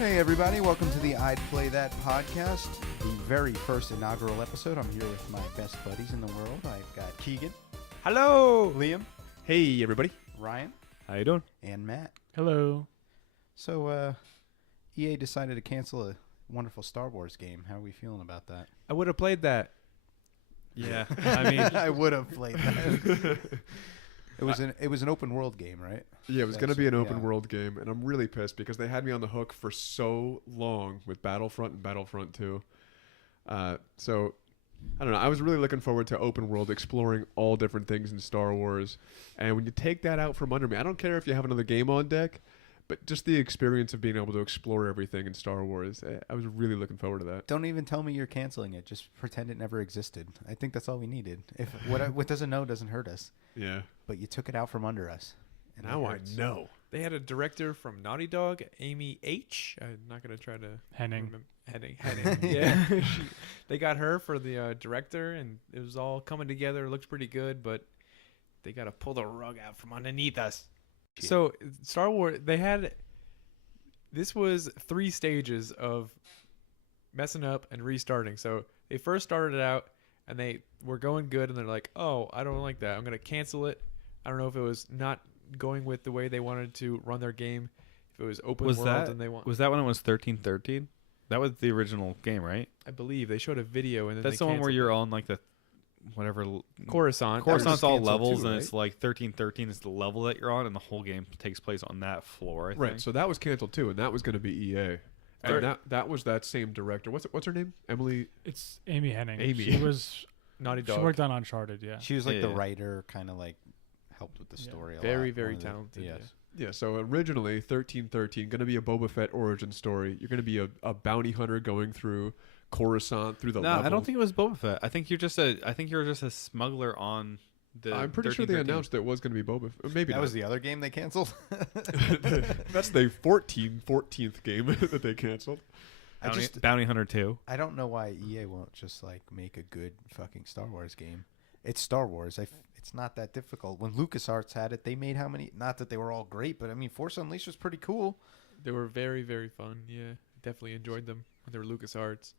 Hey everybody, welcome to the I'd Play That podcast, the very first inaugural episode. I'm here with my best buddies in the world. I've got Keegan. Hello! Liam. Hey, everybody. Ryan. How you doing? And Matt. Hello. So, EA decided to cancel a wonderful Star Wars game. How are we feeling about that? I would have played that. Yeah, I mean... I would have played that. It was an open world game, right? Yeah, it was going to be an open world game, and I'm really pissed because they had me on the hook for so long with Battlefront and Battlefront 2. So, I don't know. I was really looking forward to open world, exploring all different things in Star Wars. And when you take that out from under me, I don't care if you have another game on deck, but just the experience of being able to explore everything in Star Wars, I was really looking forward to that. Don't even tell me you're canceling it. Just pretend it never existed. I think that's all we needed. If what doesn't know doesn't hurt us. Yeah. But you took it out from under us. And Now I know. They had a director from Naughty Dog, Amy H. I'm not going to try to... Henning. Henning. Yeah. They got her for the director, and it was all coming together. It looked pretty good, but they got to pull the rug out from underneath us. Shit. So, Star Wars, they had... This was 3 stages of messing up and restarting. So, they first started it out, and they were going good, and they're like, oh, I don't like that. I'm going to cancel it. I don't know if it was not going with the way they wanted to run their game. If it was open world and they want... Was that when it was 1313? That was the original game, right? I believe they showed a video and then that's the one where you're on like the whatever Coruscant. Coruscant's all canceled levels, too, and right? it's like 1313 is the level that you're on, and the whole game takes place on that floor. I Right, think. so that was canceled too, and that was going to be EA. And that was that same director. What's her name? Emily? It's Amy Henning. Amy. She was. Naughty She Dog. worked on Uncharted. Yeah. She was like the Yeah. writer, kind of like helped with the story a lot. Very, very One of the- talented. Yes. Yeah, so originally 1313 going to be a Boba Fett origin story. You're going to be a bounty hunter going through Coruscant through the No, levels. I don't think it was Boba Fett. I think you're just a smuggler on the. I'm pretty sure they 1313. announced it was going to be Boba Fett. Maybe That not. was the other game they canceled. That's the 14th game that they canceled. Bounty Hunter 2. I don't know why EA won't just like make a good fucking Star Wars game. It's Star Wars. It's not that difficult. When LucasArts had it, they made how many? Not that they were all great, but I mean, Force Unleashed was pretty cool. They were very, very fun. Yeah, definitely enjoyed them when they were LucasArts.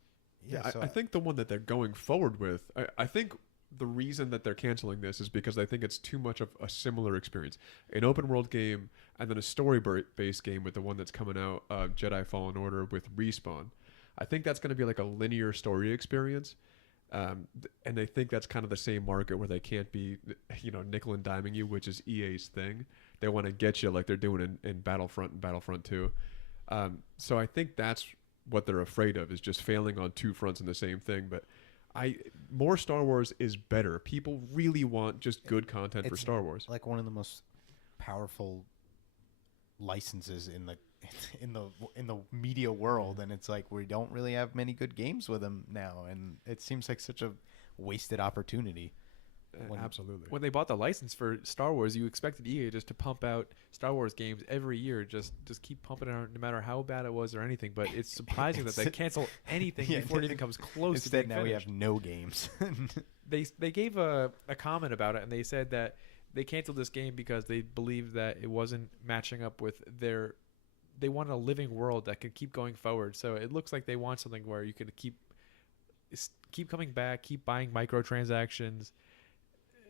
Yeah, so I think the one that they're going forward with, I think the reason that they're canceling this is because I think it's too much of a similar experience. An open world game and then a story-based game with the one that's coming out, Jedi Fallen Order with Respawn. I think that's going to be like a linear story experience. And they think that's kind of the same market where they can't be, nickel and diming you, which is EA's thing. They want to get you like they're doing in Battlefront and Battlefront 2. So I think that's what they're afraid of, is just failing on 2 fronts in the same thing. But more Star Wars is better. People really want just good content for It's Star Wars. like one of the most powerful licenses in the media world, and it's like we don't really have many good games with them now, and it seems like such a wasted opportunity. Absolutely. When they bought the license for Star Wars, you expected EA just to pump out Star Wars games every year, just keep pumping it out, no matter how bad it was or anything. But it's surprising that they cancel anything before it even comes close to being Instead, now we finished. have no games. They gave a comment about it, and they said that they canceled this game because they believed that it wasn't matching up with their... They wanted a living world that could keep going forward. So it looks like they want something where you could keep coming back, keep buying microtransactions.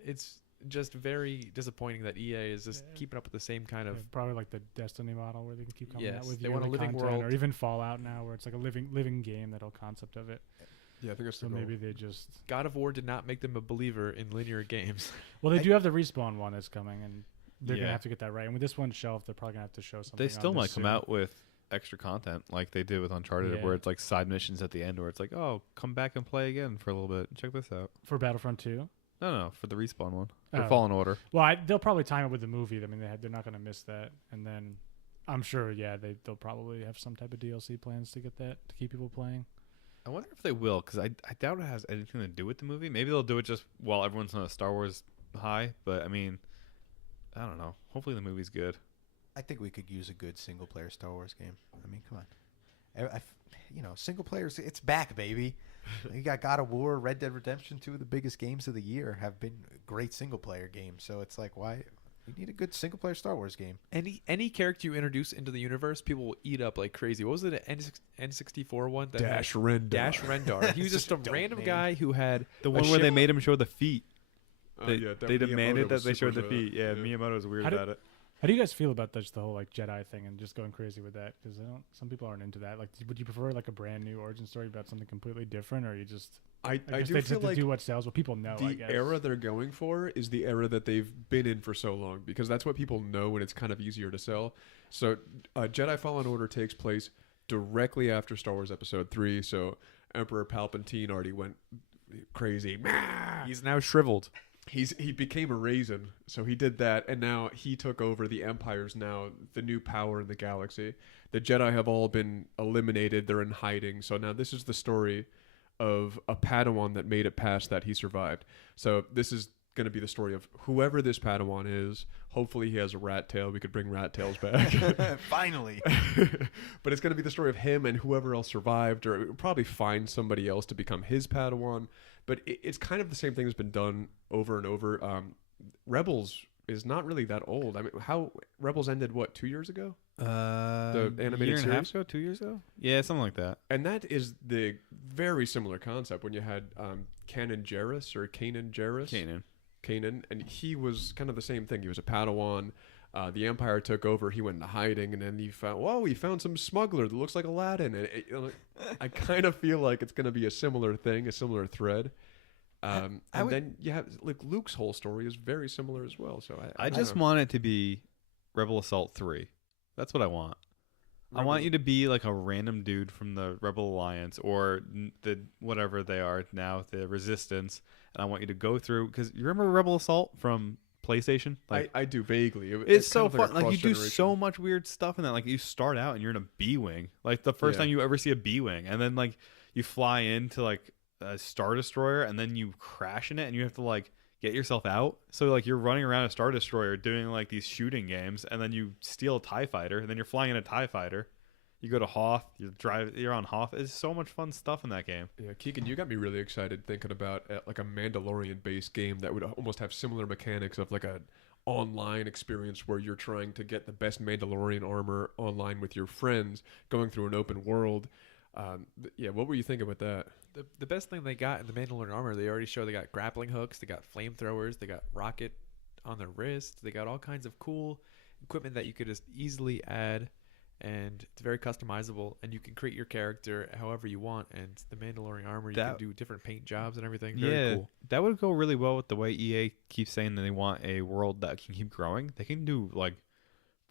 It's just very disappointing that EA is just keeping up with the same kind of... Probably like the Destiny model where they can keep coming Yes, out with they want a yearly living content, world. or even Fallout now, where it's like a living game. That whole concept of it. Yeah, I think that's the So goal. maybe they just. God of War did not make them a believer in linear games. Well, they do have the Respawn one that's coming, and they're Yeah. gonna have to get that right. And with this one shelved, they're probably gonna have to show something. They still on might this come soon. out with extra content like they did with Uncharted, Yeah. where it's like side missions at the end, where it's like, oh, come back and play again for a little bit. Check this out. for Battlefront 2. No, for the Respawn one. For Oh. Fallen Order. Well, they'll probably time it with the movie. I mean, they're not going to miss that. And then I'm sure, they'll probably have some type of DLC plans to get that, to keep people playing. I wonder if they will, because I doubt it has anything to do with the movie. Maybe they'll do it just while everyone's on a Star Wars high. But, I mean, I don't know. Hopefully the movie's good. I think we could use a good single-player Star Wars game. I mean, come on. Single players, it's back, baby. You got God of War, Red Dead Redemption, 2 of the biggest games of the year have been great single-player games. So it's like, why We need a good single player Star Wars game. Any character you introduce into the universe, people will eat up like crazy. What was it? An N64 one? That Dash had Rendar. Dash Rendar. He was just Such a some dope random name. guy who had The one where they made him show the feet. They, Yeah, they demanded Miyamoto that was they showed super the into feet. Yeah, Miyamoto's weird How did- about it. How do you guys feel about just the whole like Jedi thing and just going crazy with that? Because some people aren't into that. Like, would you prefer like a brand new origin story about something completely different, or you just I guess do they just feel have to like do what sells, what people know? I the guess. era they're going for is the era that they've been in for so long, because that's what people know and it's kind of easier to sell. So Jedi Fallen Order takes place directly after Star Wars Episode 3, so Emperor Palpatine already went crazy. he's now shriveled. He became a raisin, so he did that, and now he took over. The Empire's now the new power in the galaxy. The Jedi have all been eliminated. They're in hiding. So now this is the story of a Padawan that made it past that. He survived. So this is going to be the story of whoever this Padawan is. Hopefully he has a rat tail. We could bring rat tails back. Finally. But it's going to be the story of him and whoever else survived, or probably find somebody else to become his Padawan. But it's kind of the same thing that's been done over and over. Rebels is not really that old. I mean, how Rebels ended, what, 2 years ago? The animated year and a half series? ago, 2 years ago. Yeah, something like that. And that is the very similar concept when you had Kanan Jarrus or Kanan Jarrus. Kanan, and he was kind of the same thing. He was a Padawan. The Empire took over. He went into hiding, and then he found some smuggler that looks like Aladdin. And I kind of feel like it's going to be a similar thing, a similar thread. Then you have like Luke's whole story is very similar as well. So I just want it to be Rebel Assault 3. That's what I want. I want you to be like a random dude from the Rebel Alliance or the whatever they are now, the Resistance, and I want you to go through, because you remember Rebel Assault from PlayStation? Like, I do vaguely. it's so kind of fun. Like, you do cross-generation. so much weird stuff in that. Like, you start out and you're in a B-wing. Like, the first Yeah. time you ever see a B-wing, and then like you fly into like a Star Destroyer, and then you crash in it, and you have to like get yourself out. So like you're running around a Star Destroyer doing like these shooting games, and then you steal a TIE fighter, and then you're flying in a TIE fighter. You go to Hoth, you're on Hoth. It's so much fun stuff in that game. Yeah, Keegan, you got me really excited thinking about like a Mandalorian-based game that would almost have similar mechanics of like a online experience where you're trying to get the best Mandalorian armor online with your friends, going through an open world. Yeah, what were you thinking with that? The best thing they got in the Mandalorian armor, they already show they got grappling hooks, they got flamethrowers, they got rocket on their wrists, they got all kinds of cool equipment that you could just easily add, and it's very customizable, and you can create your character however you want. And the Mandalorian armor, you can do different paint jobs and everything. Very cool. That would go really well with the way EA keeps saying that they want a world that can keep growing. They can do like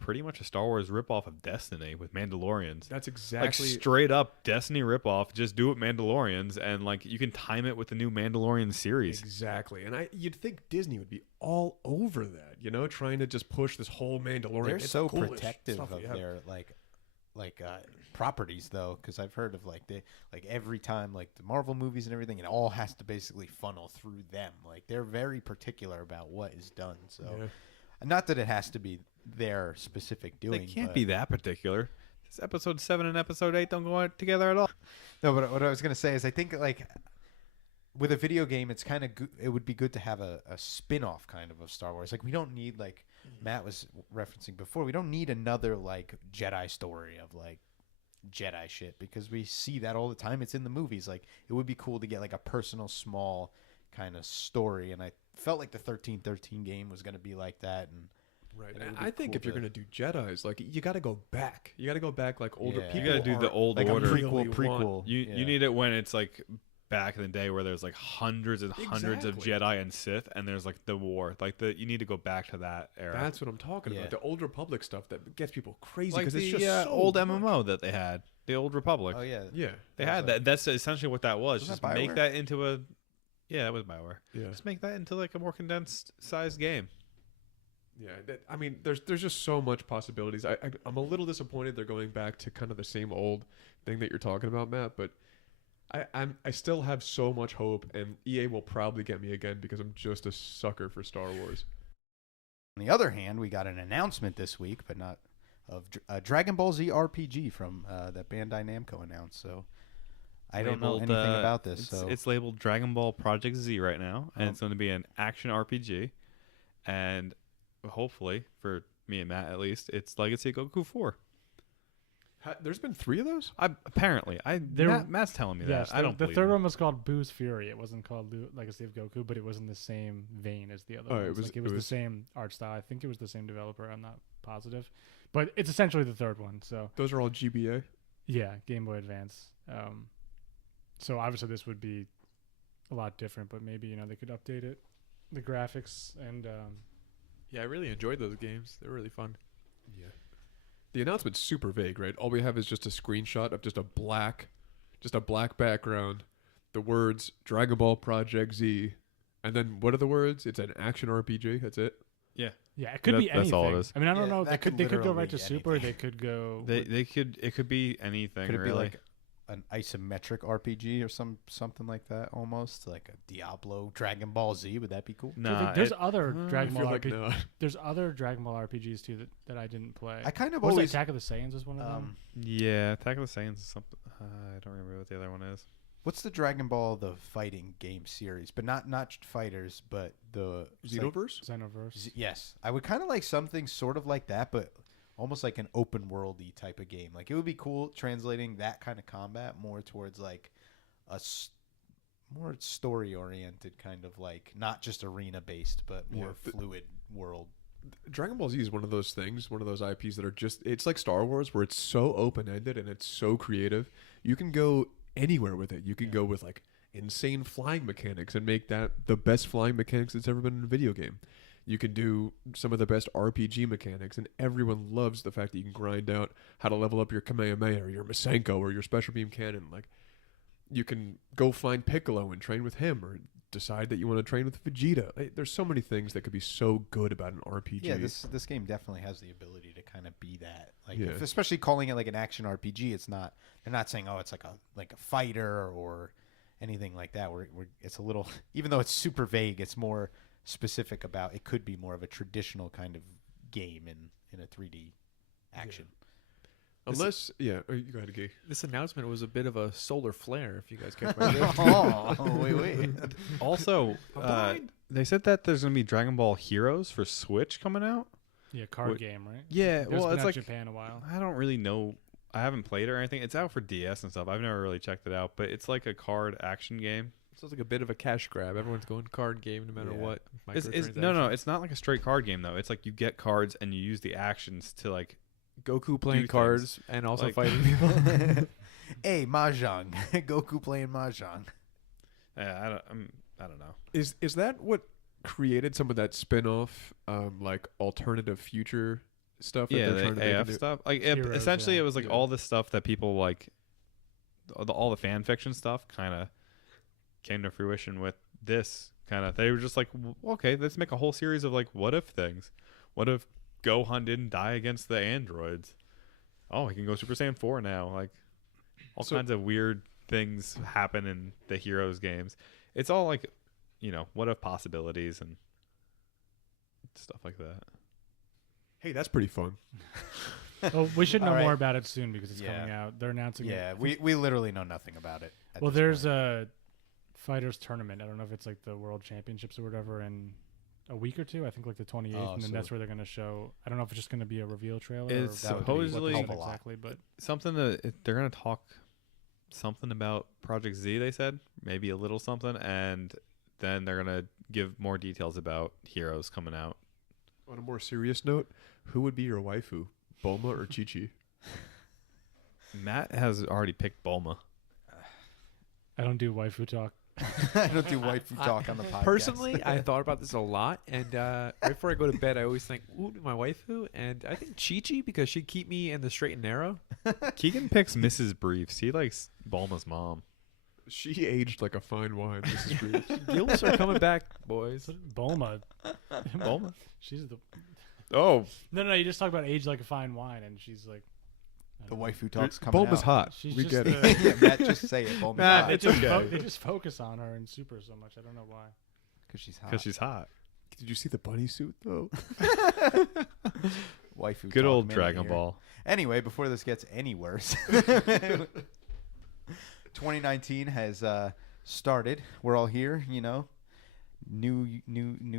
pretty much a Star Wars ripoff of Destiny with Mandalorians. That's Like exactly straight up Destiny ripoff. Just do it Mandalorians, and like you can time it with the new Mandalorian series. exactly. And you'd think Disney would be all over that, you know, trying to just push this whole Mandalorian. They're It's so coolish protective stuff of we have. their properties, though, because I've heard of like they like every time like the Marvel movies and everything, it all has to basically funnel through them. Like they're very particular about what is done. So, Yeah. not that it has to be their specific doing. They can't but- be that particular. This episode 7 and episode 8 don't go together at all. No, but what I was gonna say is I think like with a video game, it's kind of it would be good to have a spin-off kind of Star Wars. Like we don't need, like Matt was referencing before, we don't need another like Jedi story of like Jedi shit, because we see that all the time. It's in the movies. Like it would be cool to get like a personal small kind of story, and I felt like the 1313 game was gonna be like that. And Right. And it And would be I think cool if you're to- going to do Jedis, like you got to go back. You got to go back like older Yeah. people. You got to do the are- old like order. a prequel, really prequel. You Yeah. you need it when it's like back in the day where there's like hundreds and hundreds of Exactly. Jedi and Sith, and there's like the war. Like you need to go back to that era. That's what I'm talking Yeah. about. The Old Republic stuff that gets people crazy like because the it's just so old much. MMO that they had, the Old Republic. Oh yeah, Yeah. They That had was that. That's essentially what that was. Wasn't Just that make BioWare? that into a. Yeah, that was Bioware. Yeah. Just make that into like a more condensed sized game. Yeah, I mean, there's just so much possibilities. I'm a little disappointed they're going back to kind of the same old thing that you're talking about, Matt. But I still have so much hope, and EA will probably get me again because I'm just a sucker for Star Wars. On the other hand, we got an announcement this week, but not of Dragon Ball Z RPG from that Bandai Namco announced. So I don't know Labeled, anything about this. It's, So it's labeled Dragon Ball Project Z right now, and it's going to be an action RPG. And hopefully for me and Matt at least, it's Legacy of Goku 4. There's been 3 of those? Apparently, Matt's telling me Yes, that. I don't the believe third him. one was called Boo's Fury. It wasn't called Legacy of Goku, but it was in the same vein as the other ones. It was the same art style. I think it was the same developer. I'm not positive, but it's essentially the third one. So Those are all GBA? yeah, Game Boy Advance. So obviously this would be a lot different, but maybe they could update it, the graphics, and Yeah, I really enjoyed those games. They're really fun. Yeah. The announcement's super vague, right? All we have is just a screenshot of just a black background, the words Dragon Ball Project Z, and then what are the words? It's an action RPG. That's it. yeah, it could be anything. That's all it is. I mean, I don't Yeah, know. that They could could go literally right to be Super. anything. They could go. It could be anything. Could it be really. like an isometric RPG or something like that? Almost like a Diablo, Dragon Ball Z. Would that be cool? Nah, There's other I Dragon Ball feel like RPGs. no. There's other Dragon Ball RPGs too that I didn't play. I kind of Was it always. Attack of the Saiyans was one of them. yeah, Attack of the Saiyans is something. I don't remember what the other one is. What's the Dragon Ball the fighting game series? But not fighters, but the Xenoverse? Xenoverse. Yes, I would kind of like something sort of like that, but almost like an open worldy type of game. Like it would be cool translating that kind of combat more towards like more story oriented kind of like not just arena based, but more fluid world. Dragon Ball Z is one of those things, one of those IPs that are just, it's like Star Wars where it's so open-ended and it's so creative. You can go anywhere with it. You can go with like insane flying mechanics and make that the best flying mechanics that's ever been in a video game. You can do some of the best RPG mechanics, and everyone loves the fact that you can grind out how to level up your Kamehameha or your Masenko or your Special Beam Cannon. Like, you can go find Piccolo and train with him, or decide that you want to train with Vegeta. There's so many things that could be so good about an RPG. Yeah, this game definitely has the ability to kind of be that. Like, Yeah. especially calling it like an action RPG. It's not. They're not saying, oh, it's like a fighter or anything like that. It's a little, even though it's super vague, it's more specific about. It could be more of a traditional kind of game in a 3D action. Unless, you go ahead, Gay. This announcement was a bit of a solar flare, if you guys catch my drift. Oh, wait. Also, they said that there's gonna be Dragon Ball Heroes for Switch coming out. Yeah, card What- game, right? Yeah, There's well, been it's out like Japan a while. I don't really know. I haven't played it or anything. It's out for DS and stuff. I've never really checked it out, but it's like a card action game. Sounds like a bit of a cash grab. Everyone's going card game no matter Yeah. what. No, it's not like a straight card game though. It's like you get cards and you use the actions to like Goku playing do cards and also Like- fighting people. Hey, Mahjong. Goku playing Mahjong. I don't know. Is that what created some of that spin-off, like alternative future stuff that Yeah, they're trying the to make AF into- stuff. Like Heroes, essentially, yeah. it was like Yeah. all this stuff that people like, all the fan fiction stuff, kind of came to fruition with this kind of. They were just like, okay, let's make a whole series of like what if things. What if Gohan didn't die against the androids? Oh, he can go Super Saiyan 4 now. Like all So- kinds of weird things happen in the Heroes games. It's all like, what if possibilities and stuff like that. Hey, that's pretty fun. Well, we should know All right. more about it soon because it's Yeah. coming out. They're announcing. Yeah, it. we literally know nothing about it. at Well, this there's point. a fighters tournament. I don't know if it's like the World Championships or whatever in a week or two. I think like the 28th, Oh, and then so- that's where they're going to show. I don't know if it's just going to be a reveal trailer. It's or That would be supposedly what the whole lot. exactly, but something that they're going to talk something about Project Z. They said maybe a little something, and then they're going to give more details about Heroes coming out. On a more serious note, who would be your waifu, Bulma or Chi-Chi? Matt has already picked Bulma. I don't do waifu talk. I don't do waifu talk on the podcast. Personally, I thought about this a lot, and right before I go to bed, I always think, "Ooh, my waifu," and I think Chi-Chi because she'd keep me in the straight and narrow. Keegan picks Mrs. Briefs. He likes Bulma's mom. She aged like a fine wine, Mrs. Briefs. Gills are coming back, boys. Bulma. Bulma? She's the. Oh, No. You just talk about age like a fine wine, and she's like. I The don't know. waifu talk's coming Bulma's out. hot. She's We just get it. the- Yeah, Matt, just say it. Bulma's Matt, hot. They it's just, okay. they just focus on her in Super so much. I don't know why. Because she's hot. because she's hot. Did you see the bunny suit though? Waifu Good talk old minute Dragon here. Ball. Anyway, before this gets any worse, 2019 has started. We're all here, new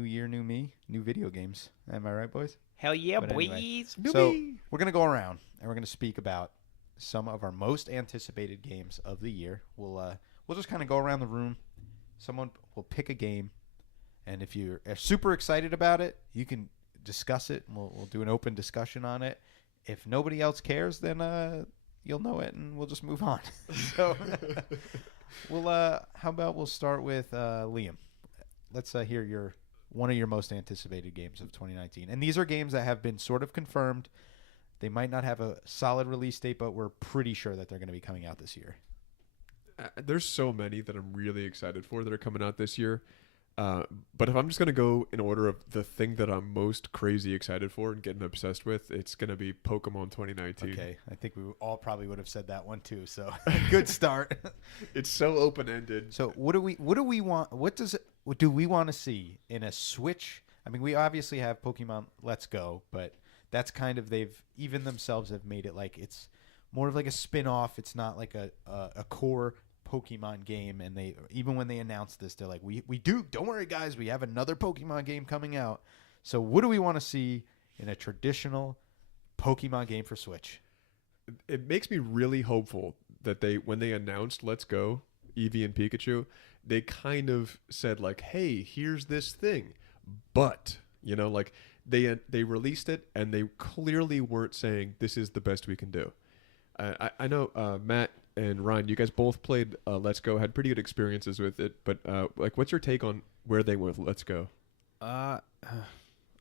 year, new me, new video games. Am I right, boys? Hell yeah, But boys. anyway. So we're gonna go around and we're gonna speak about some of our most anticipated games of the year. We'll just kind of go around the room. Someone will pick a game, and if you're super excited about it, you can discuss it. And we'll do an open discussion on it. If nobody else cares, then you'll know it, and we'll just move on. So, how about we'll start with Liam. Let's hear one of your most anticipated games of 2019. And these are games that have been sort of confirmed. They might not have a solid release date, but we're pretty sure that they're going to be coming out this year. There's so many that I'm really excited for that are coming out this year. But if I'm just going to go in order of the thing that I'm most crazy excited for and getting obsessed with, it's going to be Pokemon 2019. Okay, I think we all probably would have said that one too. So good start. It's so open-ended. So what do we want? What do we want to see in a Switch? I mean, we obviously have Pokemon Let's Go, but that's kind of they've even themselves have made it like it's more of like a spin-off. It's not like a core Pokemon game, and they even when they announced this, they're like, we don't worry guys, we have another Pokemon game coming out. So what do we want to see in a traditional Pokemon game for Switch? It makes me really hopeful that when they announced Let's Go, Eevee and Pikachu, they kind of said like, hey, here's this thing, but like they released it and they clearly weren't saying this is the best we can do. I know Matt and Ryan, you guys both played Let's Go, had pretty good experiences with it, but like, what's your take on where they went with Let's Go? I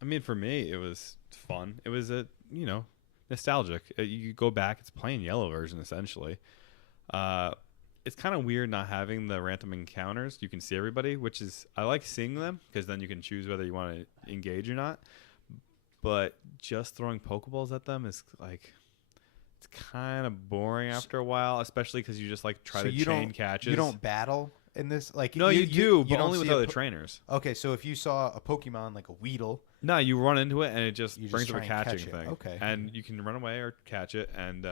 mean, for me, it was fun. It was nostalgic. You go back, it's plain yellow version essentially. It's kind of weird not having the random encounters. You can see everybody, which is I like seeing them because then you can choose whether you want to engage or not. But just throwing Pokeballs at them is like. It's kind of boring after a while, especially because you just like try to chain catches. You don't battle in this, like no, you do, but don't only with see other trainers. Okay, so if you saw a Pokemon like a Weedle, no, you run into it and it just you brings just up a try and catching catch it. thing. Okay, and you can run away or catch it, and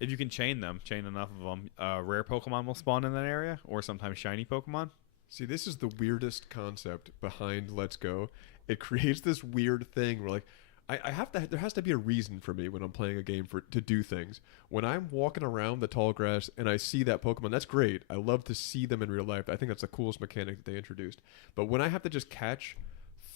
if you can chain enough of them, rare Pokemon will spawn in that area, or sometimes shiny Pokemon. See, this is the weirdest concept behind Let's Go. It creates this weird thing where like. There has to be a reason for me when I'm playing a game to do things. When I'm walking around the tall grass and I see that Pokemon, that's great. I love to see them in real life. I think that's the coolest mechanic that they introduced. But when I have to just catch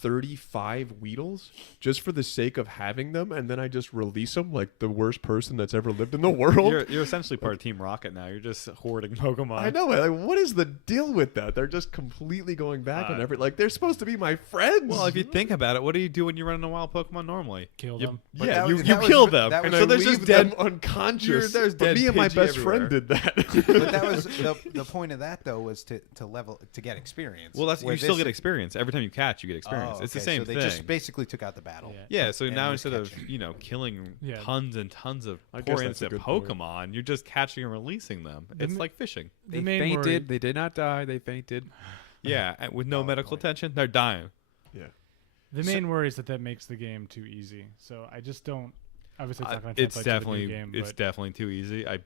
35 Weedles just for the sake of having them, and then I just release them like the worst person that's ever lived in the world. You're essentially part of Team Rocket now. You're just hoarding Pokemon. I know. Like, what is the deal with that? They're just completely going back on like they're supposed to be my friends. Well, if you think about it, what do you do when you run into a wild Pokemon normally? Kill them. Yeah, you kill them. That was, so there's just dead unconscious. There's dead me and my Pidgey best everywhere. friend did that. but that was the point of that though was to get experience. Well, you still get experience every time you catch. You get experience. Oh, It's the okay, same so they thing. just basically took out the battle. Yeah, so And now just instead of catching. killing Yeah. tons and tons of I guess poor that's a innocent good point. Pokemon, you're just catching and releasing them. The It's ma- like fishing. They The main fainted. worry- They did not die. They fainted. Yeah, and with no Valid medical point. attention, they're dying. The main worry is that makes the game too easy. So I just don't. Obviously, it's not going to It's translate to the definitely new game. it's But definitely too easy. I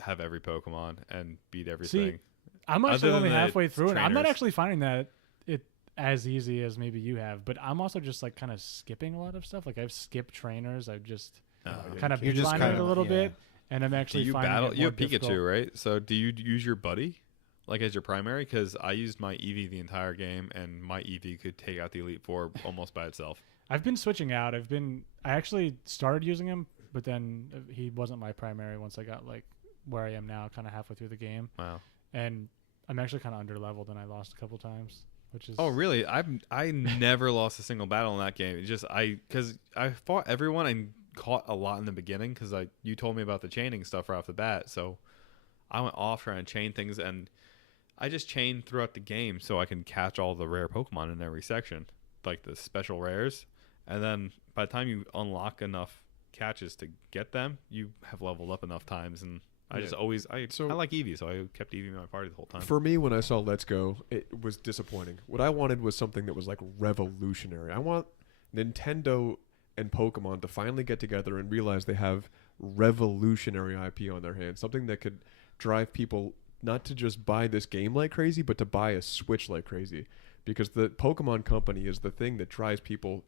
have every Pokemon and beat everything. I'm actually other only than the halfway through, and I'm not trainers. actually finding that it as easy as maybe you have. But I'm also just like kind of skipping a lot of stuff. Like I've skipped trainers. I've just kind of You're just beelining kind it a of- little yeah. bit, and I'm Do actually you finding battle? it You more have Pikachu, difficult. right? So do you use your buddy like as your primary? Because I used my Eevee the entire game, and my Eevee could take out the Elite Four almost by itself. I've been switching out. I actually started using him, but then he wasn't my primary once I got like where I am now, kind of halfway through the game. Wow. And I'm actually kind of under leveled, and I lost a couple times, which is Oh really? I never lost a single battle in that game. It just because I fought everyone and caught a lot in the beginning because you told me about the chaining stuff right off the bat. So I went off trying to chain things, and I just chained throughout the game so I can catch all the rare Pokemon in every section, like the special rares. And then by the time you unlock enough catches to get them, you have leveled up enough times. And I just always I like Eevee, so I kept Eevee in my party the whole time. For me, when I saw Let's Go, it was disappointing. What I wanted was something that was like revolutionary. I want Nintendo and Pokemon to finally get together and realize they have revolutionary IP on their hands, something that could drive people not to just buy this game like crazy, but to buy a Switch like crazy. because the Pokemon Company is the thing that drives people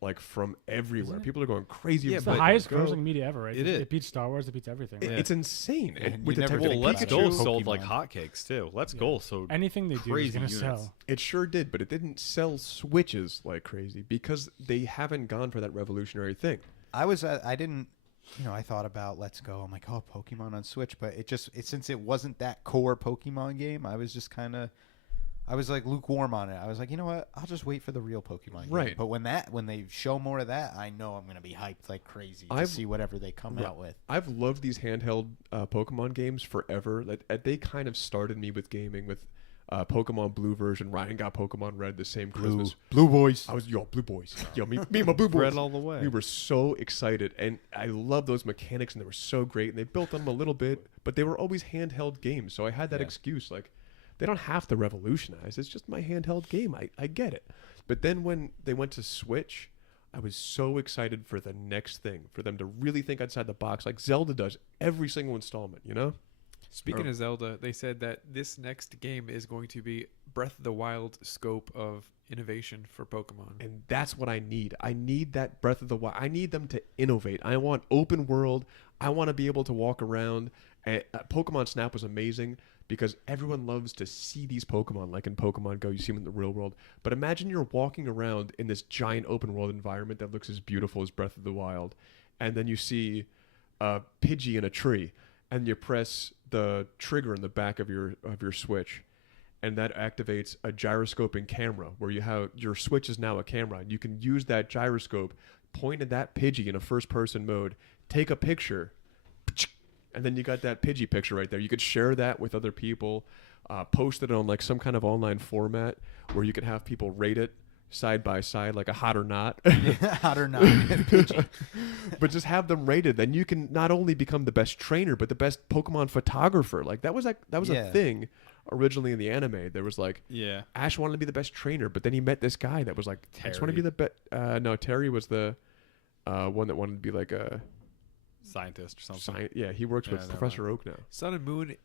like from everywhere. People are going crazy. Yeah, It's over the but highest Go. grossing media ever, right? It is. It beats Star Wars. It beats everything. Right? It's insane. Yeah, And you with the never technical think Well, about Let's it. Go Pikachu. sold like Pokemon. hotcakes too. Let's Yeah. Go sold Anything they do is crazy going to units. sell. It sure did, but it didn't sell Switches like crazy because they haven't gone for that revolutionary thing. I didn't, I thought about Let's Go. I'm like, oh, Pokemon on Switch, but since it wasn't that core Pokemon game, I was just I was like lukewarm on it. I was like, you know what? I'll just wait for the real Pokemon game. Right. But when they show more of that, I know I'm gonna be hyped like crazy to see whatever they come out with. I've loved these handheld Pokemon games forever. They kind of started me with gaming with Pokemon Blue version. Ryan got Pokemon Red the same Christmas. Blue boys. I was Blue Boys. Me and my Blue Boys. Red all the way. We were so excited, and I love those mechanics, and they were so great. And they built on them a little bit, but they were always handheld games, so I had that excuse like. They don't have to revolutionize. It's just my handheld game. I get it. But then when they went to Switch, I was so excited for the next thing, for them to really think outside the box like Zelda does every single installment, you know? Speaking of Zelda, they said that this next game is going to be Breath of the Wild scope of innovation for Pokemon. And that's what I need. I need that Breath of the Wild. I need them to innovate. I want open world. I want to be able to walk around. Pokemon Snap was amazing because everyone loves to see these Pokemon, like in Pokemon Go, you see them in the real world. But imagine you're walking around in this giant open world environment that looks as beautiful as Breath of the Wild, and then you see a Pidgey in a tree, and you press the trigger in the back of your Switch, and that activates a gyroscoping camera where you have your Switch is now a camera, and you can use that gyroscope, point at that Pidgey in a first-person mode, take a picture, and then you got that Pidgey picture right there. You could share that with other people, post it on like some kind of online format where you could have people rate it side by side, like a hot or not. Hot or not. Pidgey. But just have them rated. Then you can not only become the best trainer, but the best Pokemon photographer. Like that was a thing originally in the anime. There was like Ash wanted to be the best trainer, but then he met this guy that was like, I just want to be the best. No, Terry was the one that wanted to be like a scientist or something. He works with Professor Oak now. Sun and Moon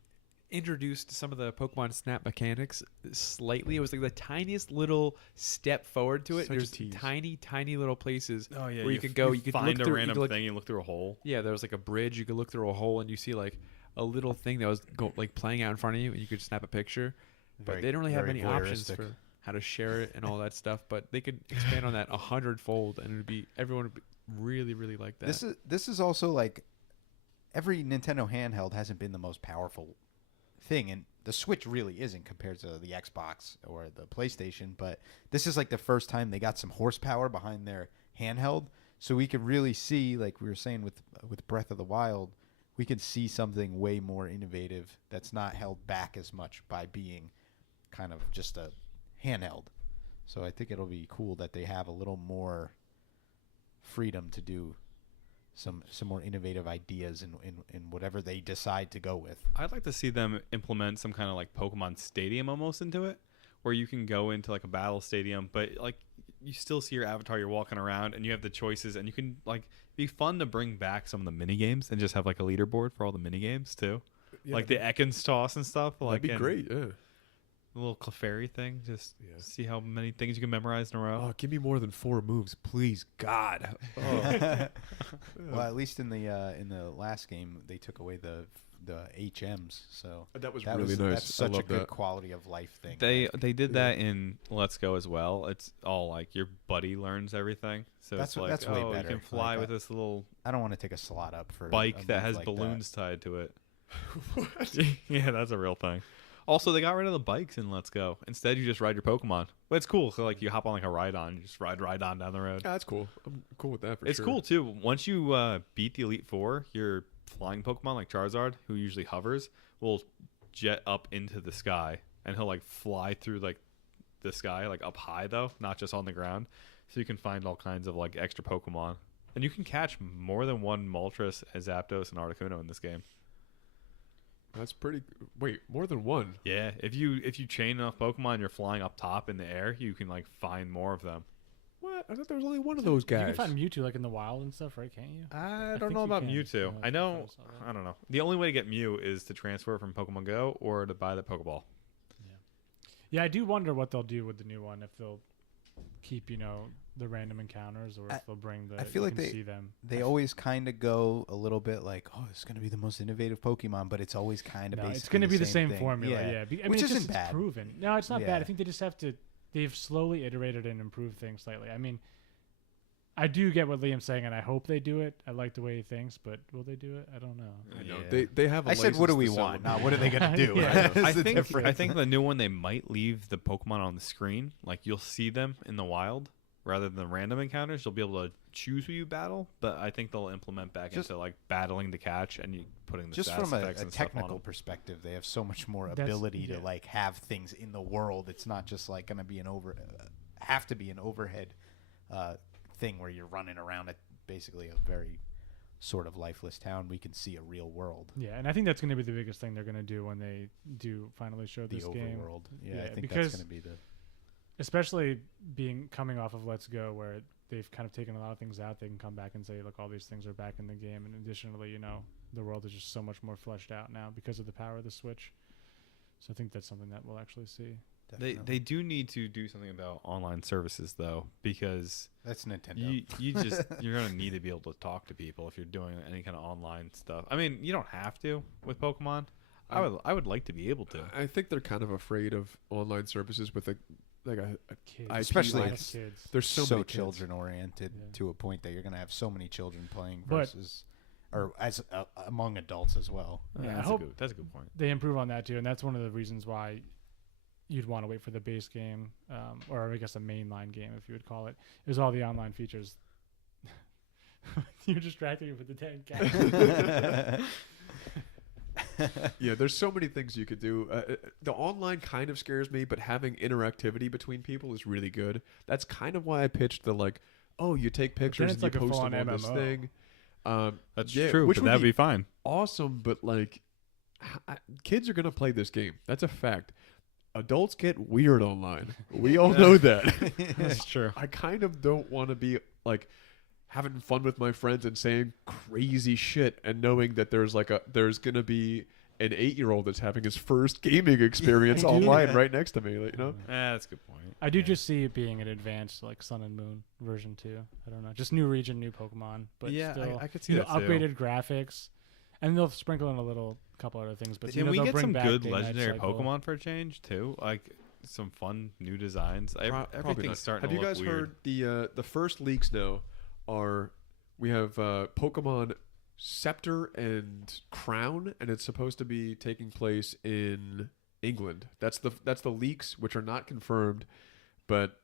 introduced some of the Pokemon Snap mechanics slightly. It was like the tiniest little step forward to it. Such a There's tease. tiny little places Oh yeah, where you could go. You could find look a through, random you could look, thing and look through a hole. Yeah, there was like a bridge. You could look through a hole and you see like a little thing that was like playing out in front of you, and you could snap a picture. But they don't really have very many options voyeuristic. for how to share it and all that stuff. But they could expand on that 100-fold, and everyone would be really, really like that. This is also like every Nintendo handheld hasn't been the most powerful thing, and the Switch really isn't compared to the Xbox or the PlayStation, but this is like the first time they got some horsepower behind their handheld, so we can really see, like we were saying with Breath of the Wild, we can see something way more innovative that's not held back as much by being kind of just a handheld. So I think it'll be cool that they have a little more freedom to do some more innovative ideas in whatever they decide to go with. I'd like to see them implement some kind of like Pokemon Stadium almost into it, where you can go into like a battle stadium, but like you still see your avatar, you're walking around, and you have the choices, and you can like be fun to bring back some of the mini games and just have like a leaderboard for all the mini games too, like the Ekans toss and stuff. Like That'd be great. Yeah. The little Clefairy thing, just see how many things you can memorize in a row. Oh, give me more than 4 moves, please, God. Well, at least in the last game, they took away the HMs, so That was really nice. That's such I a love good that. quality of life thing. They did that in Let's Go as well. It's all like your buddy learns everything, so That's it's way like better. you can fly Like, with this little I don't want to take a slot up for a bike that move has like balloons tied to it. Yeah, that's a real thing. Also, they got rid of the bikes in Let's Go. Instead, you just ride your Pokemon. But it's cool. So, like, you hop on like a ride-on, you just ride on down the road. Yeah, that's cool. I'm cool with that for It's sure. cool too. Once you beat the Elite Four, your flying Pokemon like Charizard, who usually hovers, will jet up into the sky, and he'll like fly through like the sky, like up high though, not just on the ground. So you can find all kinds of like extra Pokemon, and you can catch more than one Moltres, Zapdos, and Articuno in this game. That's pretty. Wait, more than one? Yeah, if you chain enough Pokemon, and you're flying up top in the air, you can like find more of them. What? I thought there was only one of those guys. You can find Mewtwo like in the wild and stuff, right? Can't you? I think don't know you about can. Mewtwo. Yeah, I know. I saw that. I don't know. The only way to get Mew is to transfer from Pokemon Go or to buy the Pokeball. Yeah, I do wonder what they'll do with the new one. If they'll keep, the random encounters, or if they'll bring the. I feel like see them. they always kind of go a little bit like, oh, it's going to be the most innovative Pokemon, but it's always kind of No, basically it's going to be the same thing. formula. Yeah, Which it's isn't bad. It's proven. No, it's not Yeah. bad. I think they just have to. They've slowly iterated and improved things slightly. I mean, I do get what Liam's saying, and I hope they do it. I like the way he thinks, but will they do it? I don't know. I know. Yeah. They have. A I said, what do we license to want? sell Not what are they going to do? Yeah. That's I the think difference. the new one, they might leave the Pokemon on the screen. Like, you'll see them in the wild rather than random encounters. You'll be able to choose who you battle, but I think they'll implement back Just- into like battling to catch and you putting the Just stats from a effects and stuff on technical them. perspective, they have so much more That's- ability yeah. to like have things in the world. It's not just like going to be an overhead thing where you're running around at basically a very sort of lifeless town. We can see a real world, Yeah, and I think that's going to be the biggest thing they're going to do when they do finally show the this game. overworld. Yeah, Yeah, I think because- that's going to be the. Especially coming off of Let's Go, where they've kind of taken a lot of things out. They can come back and say, look, all these things are back in the game. And additionally, the world is just so much more fleshed out now because of the power of the Switch. So I think that's something that we'll actually see. They do need to do something about online services though, because That's Nintendo. you're gonna need to be able to talk to people if you're doing any kind of online stuff. I mean, you don't have to with Pokemon. I would like to be able to. I think they're kind of afraid of online services with a Kids, IP Especially a lot of it's kids. there's so many kids. children oriented Yeah. to a point that you're going to have so many children playing But- versus or as among adults as well. Yeah, I that's, hope- that's a good point. They improve on that too, and that's one of the reasons why you'd want to wait for the base game, or I guess a mainline game, if you would call it, is all the online features. You're distracting me with the dang cat. Yeah, there's so many things you could do. The online kind of scares me, but having interactivity between people is really good. That's kind of why I pitched you take pictures it's and you like a post them full-on on this MMO. thing. That's yeah, true, which but would that'd be fine. awesome, but kids are gonna play this game. That's a fact. Adults get weird online. We all know that. That's true. I kind of don't want to be having fun with my friends and saying crazy shit and knowing that there's gonna be an 8-year-old that's having his first gaming experience Dude. online right next to me. That's a good point. I do just see it being an advanced like Sun and Moon version 2. I don't know, just new region, new Pokemon, but yeah, still, I could see that too. upgraded couple and they'll sprinkle in a couple other things. But Can we they'll get bring some back good Day Night legendary Cycle. Pokemon for a change too? Like some fun new designs. Probably Everything's not. starting Have to you look guys weird. heard the first leaks now are we have Pokemon Scepter and Crown, and it's supposed to be taking place in England. That's the leaks, which are not confirmed, but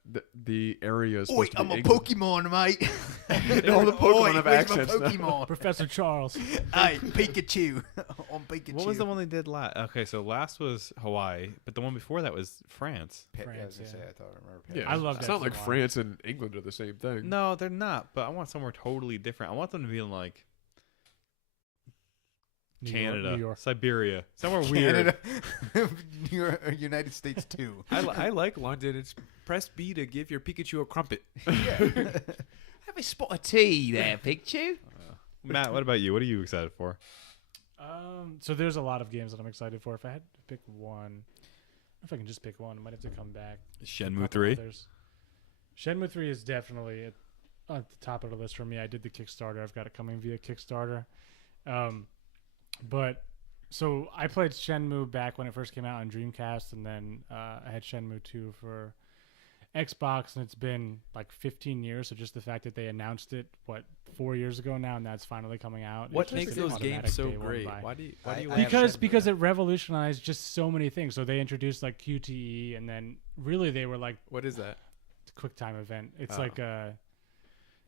the area is supposed to be I'm a England. Pokemon, mate. All the Pokemon have where's my accents now. Pokemon? Professor Charles. Hey, Pikachu. On Pikachu. What was the one they did last? Okay, so last was Hawaii, but the one before that was France. I was France, gonna say, yeah. I thought I remember. Yeah, I love It's that not like so much. France and England are the same thing. No, they're not. But I want somewhere totally different. I want them to be in like Canada, New York. Siberia, somewhere weird. Canada. United States too. I like London. It's press B to give your Pikachu a crumpet. Have a spot of tea there, Pikachu. Matt, what about you? What are you excited for? So there's a lot of games that I'm excited for. If I had to pick one, if I can just pick one, I might have to come back. to a Shenmue couple 3. others. Shenmue 3 is definitely at the top of the list for me. I did the Kickstarter. I've got it coming via Kickstarter. But so I played Shenmue back when it first came out on Dreamcast, and then I had Shenmue 2 for Xbox, and it's been like 15 years. So just the fact that they announced it, 4 years ago now, and that's finally coming out. What it's just makes an those automatic games so day one great? buy. Why do you I have like Because it revolutionized just so many things. So they introduced like QTE, and then really they were like what is that? a quick time event. It's Oh. like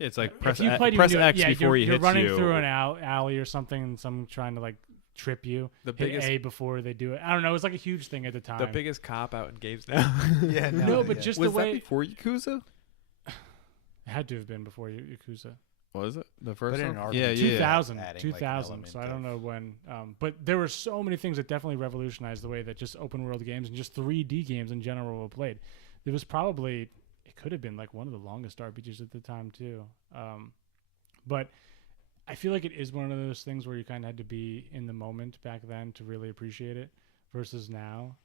It's like if press, you played, you press knew it. X Yeah, before he you're hits running you. through an alley or something, and someone trying to like trip you. The Hit biggest A before they do it. I don't know. It was like a huge thing at the time. the biggest cop out in games now. Yeah, No, but just Was the way that before Yakuza? it had to have been before Yakuza. Was it the first But in one? an Yeah, RPG, yeah. 2000, adding, like, an 2000. element So I don't of- know when. But there were so many things that definitely revolutionized the way that just open world games and just 3D games in general were played. It was probably, it could have been like one of the longest RPGs at the time too. But I feel like it is one of those things where you kind of had to be in the moment back then to really appreciate it. versus now.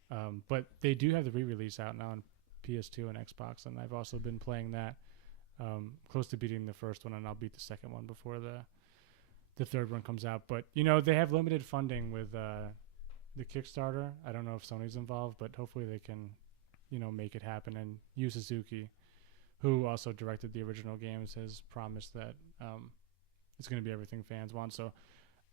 But they do have the re-release out now on PS2 and Xbox, and I've also been playing that. Close to beating the first one, and I'll beat the second one before the third one comes out. But they have limited funding with the Kickstarter. I don't know if Sony's involved, but hopefully they can make it happen. And Yu Suzuki, who also directed the original games, has promised that it's going to be everything fans want. So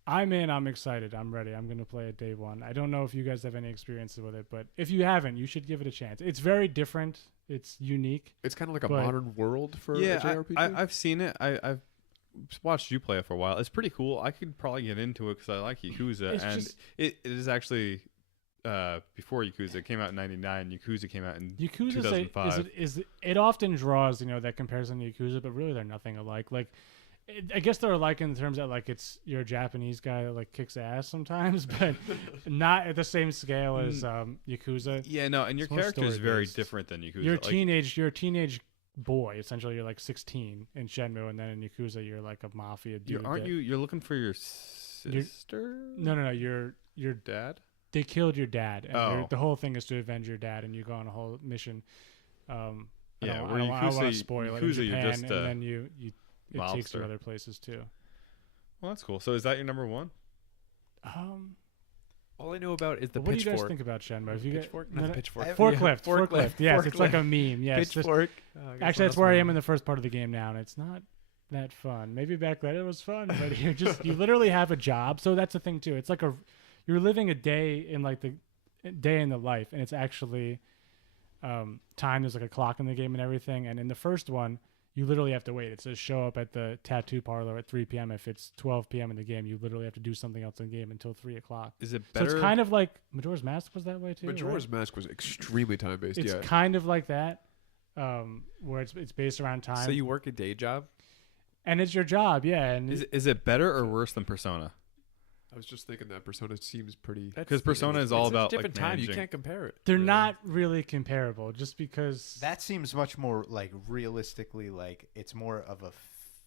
I'm in. I'm excited. I'm ready. I'm going to play it day one. I don't know if you guys have any experiences with it, but if you haven't, you should give it a chance. It's very different. It's unique. It's kind of like a But- modern world for a Yeah, JRPG. I've seen it. I've watched you play it for a while. It's pretty cool. I could probably get into it because I like Yakuza, It's and just- it is actually before Yakuza. It came out in '99. Yakuza came out in Yakuza 2005. it often draws that comparison to Yakuza, but really they're nothing alike. Like, I guess they're alike in terms that like it's you're a Japanese guy that like kicks ass sometimes, but not at the same scale as Yakuza. Yeah, no, and your It's more character is very story-based. different than Yakuza. You're a Like, you're a teenage boy essentially. You're like 16 in Shenmue, and then in Yakuza you're like a mafia dude. You're looking for your You're- sister? No. You're Dad? they killed your dad, and Oh. the whole thing is to avenge your dad, and you go on a whole mission. Yeah, I don't where want to Yakuza- spoil it. In Yakuza, you're Japan, just and a then it takes you mobster. other places too. Well, that's cool. So is that your number one? All I know about is the What do you guys pitchfork. think about Shenmue? If you get Pitchfork? no, Not no, the pitchfork. forklift. Yes, it's like a meme. Yes, just- pitchfork. actually, that's where I am in the first part of the game now, and it's not that fun. Maybe back then it was fun, but you literally have a job. So that's the thing too. It's like you're living a day in like the day in the life, and it's actually time. There's like a clock in the game and everything. And in the first one, you literally have to wait. It says show up at the tattoo parlor at 3 p.m. If it's 12 p.m. in the game, you literally have to do something else in the game until 3 o'clock. Is it So better? it's kind of like Majora's Mask was that way too. Majora's right? Mask was extremely time based. It's Yeah, kind of like that, where it's based around time. So you work a day job? and it's your job, yeah. And is it better or worse than Persona? I was just thinking that Persona seems pretty. Because Persona is all It's a about different like time. You managing. can't compare it. they're really. not really comparable, just because That seems much more like realistically like it's more of a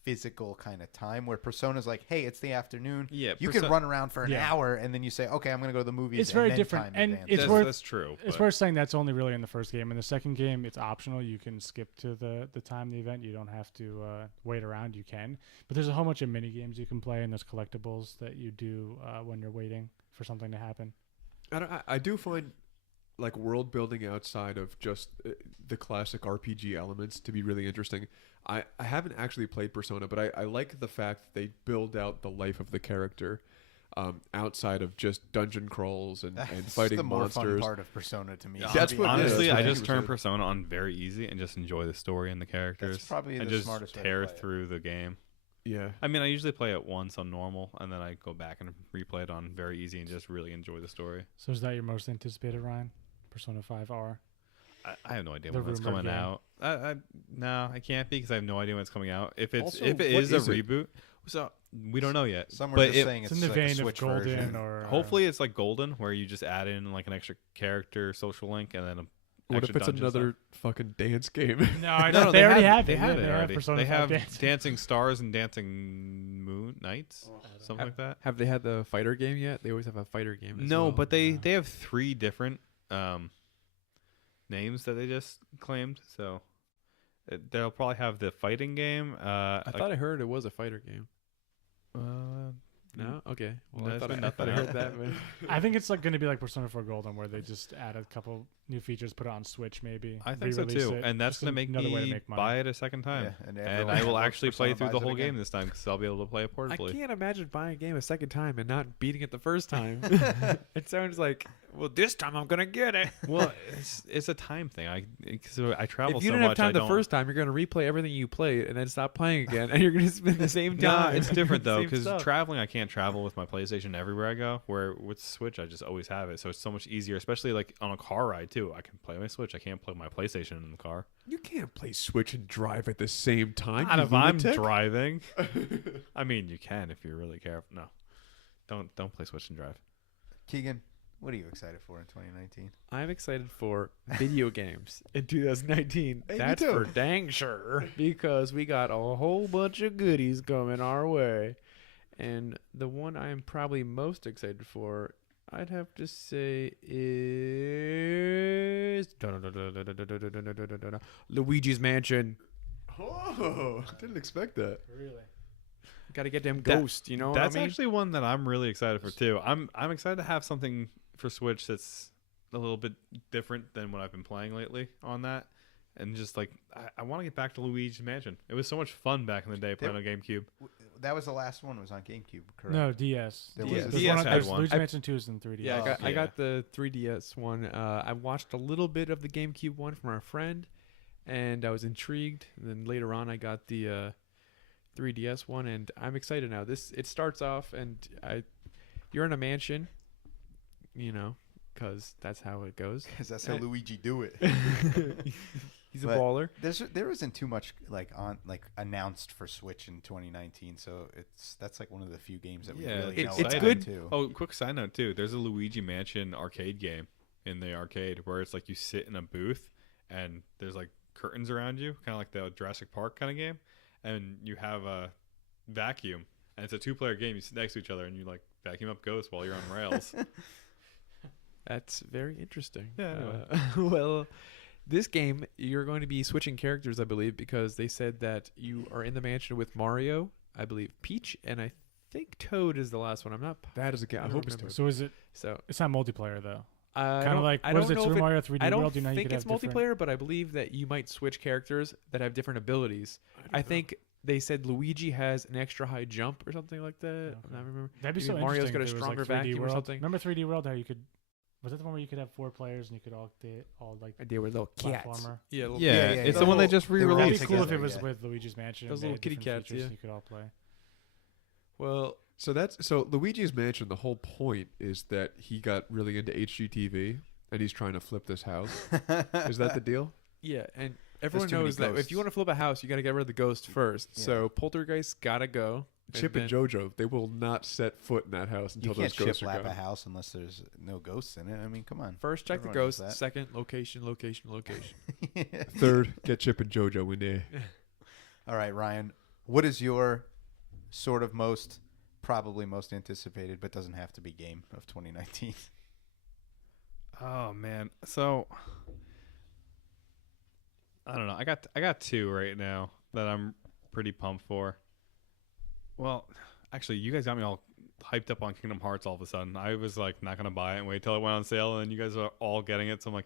physical kind of time where Persona's like, hey, it's the afternoon. Yeah, You can Perso- run around for an Yeah. hour and then you say, okay, I'm going to go to the movies. It's and very then different, time and advances. it's That's, worth- that's true. it's but- worth saying that's only really in the first game. In the second game, it's optional. You can skip to the time of the event. You don't have to wait around. You can, but there's a whole bunch of mini games you can play, and there's collectibles that you do when you're waiting for something to happen. I do find like world building outside of just the classic RPG elements to be really interesting. I haven't actually played Persona, but I like the fact that they build out the life of the character outside of just dungeon crawls and That's fighting the more monsters. fun part of Persona to me. Yeah, to That's be what- honest. honestly, that's I what just 100%. turn Persona on very easy and just enjoy the story and the characters. That's probably and the just smartest way to tear play it. through the game. Yeah, I mean, I usually play it once on normal, and then I go back and replay it on very easy and just really enjoy the story. So is that your most anticipated, Ryan? Persona 5R. I have no idea The when it's rumored coming game. out. No, I can't be because I have no idea when it's coming out. If it's Also, if it what is a is it? reboot, so we don't know yet. Some were but just it- saying It's it's, in the like a vein of Switch Golden version. or hopefully it's like Golden, where you just add in like an extra character, social link, and then a what extra if it's dungeon another fucking dance game? No, I No, know no, they already have They it. have Yeah, it already. Persona They 5 have Dance. Dancing Stars and Dancing Moon Nights, something like that. Have they had the fighter game yet? They always have a fighter game. As No, well. but they Yeah. have 3 different names that they just claimed. So they'll probably have the fighting game. I thought I heard it was a fighter game. uh, No, okay. Well, No, I it's thought been I nothing. heard that. But I think it's like going to be like Persona 4 Golden, where they just add a couple new features, put it on Switch, maybe. I think so re-release too, it. and that's Just gonna make another way to me make money. buy it a second time. Yeah, and And everyone I will that actually loves play Persona through the buys it whole again. game this time because I'll be able to play it I portably. can't imagine buying a game a second time and not beating it the first time. It sounds like, well, this time I'm gonna get it. Well, it's a time thing. So I travel If you so didn't have much. time I the don't. first time, you're gonna replay everything you played and then stop playing again, and you're gonna spend the same No, time. it's different though Same because stuff. traveling, I can't travel with my PlayStation everywhere I go. Where with Switch, I just always have it, so it's so much easier. Especially like on a car ride too. I can play my Switch. I can't play my PlayStation in the car. You can't play Switch and drive at the same time. Not you if I'm lunatic. driving. I mean, you can if you're really careful. No, don't play Switch and drive. Keegan, what are you excited for in 2019? I'm excited for video games in 2019. Hey, me That's too. for dang sure because we got a whole bunch of goodies coming our way. And the one I'm probably most excited for, I'd have to say is Luigi's Mansion. Oh, didn't expect that. Really? Got to get them That- ghosts. You know what That's I mean? actually one that I'm really excited for too. I'm excited to have something for Switch that's a little bit different than what I've been playing lately on that. And just like I want to get back to Luigi's Mansion. It was so much fun back in the day playing on GameCube. That was the last one. Was on GameCube, correct? No, DS. There DS. was There's DS one, had there's one. Luigi I- Mansion 2 is in 3DS. Yeah, Oh, I got the 3DS one. I watched a little bit of the GameCube one from our friend, and I was intrigued. And then later on, I got the 3DS one, and I'm excited now. It starts off, and you're in a mansion, you know, because that's how it goes. Because that's how Luigi do it. He's a But baller. There isn't too much announced for Switch in 2019, so that's like one of the few games that we Yeah, really it's know good. about too. Oh, quick side note too. There's a Luigi Mansion arcade game in the arcade where it's like you sit in a booth and there's like curtains around you, kind of like the Jurassic Park kind of game, and you have a vacuum, and it's a 2-player game. You sit next to each other and you like vacuum up ghosts while you're on rails. That's very interesting. Yeah, anyway. Well, this game, you're going to be switching characters, I believe, because they said that you are in the mansion with Mario, I believe Peach, and I think Toad is the last one. I'm not. That is a game. I don't hope it's remember. So is it? So It's not multiplayer though. kind Kind of like what is it? Super Mario 3D I don't World. You know, you think could it's have different- multiplayer, but I believe that you might switch characters that have different abilities. I think they said Luigi has an extra high jump or something like that. Okay. I remember. That'd be Maybe so Mario's interesting. got a if there was, stronger like 3D vacuum or World. something. Remember 3D World? How you could? Was that the one where you could have 4 players and you could all like They were little cats. platformer? Yeah, little Yeah, yeah, it's yeah. the one they just They were all That'd re-released. be cool if together, it was yeah. with Luigi's Mansion. Those and they little had kitty different cats, features yeah. and you could all play. Well, So Luigi's Mansion. The whole point is that he got really into HGTV and he's trying to flip this house. Is that the deal? yeah, and everyone too many knows that if ghosts. you want to flip a house, you got to get rid of the ghost first. Yeah. So Poltergeist gotta go. Chip and then- JoJo, they will not set foot in that house You until can't those ghosts chip are lap a gone. house unless there's no ghosts in it. I mean, come on. First, check the Everyone knows ghost. that. Second, location. Third, get Chip and JoJo in there. All right, Ryan. What is your sort of probably most anticipated, but doesn't have to be game of 2019? Oh man, so I don't know. I got 2 right now that I'm pretty pumped for. Well, actually, you guys got me all hyped up on Kingdom Hearts all of a sudden. I was like not gonna buy it and wait till it went on sale, and then you guys are all getting it. So I'm like,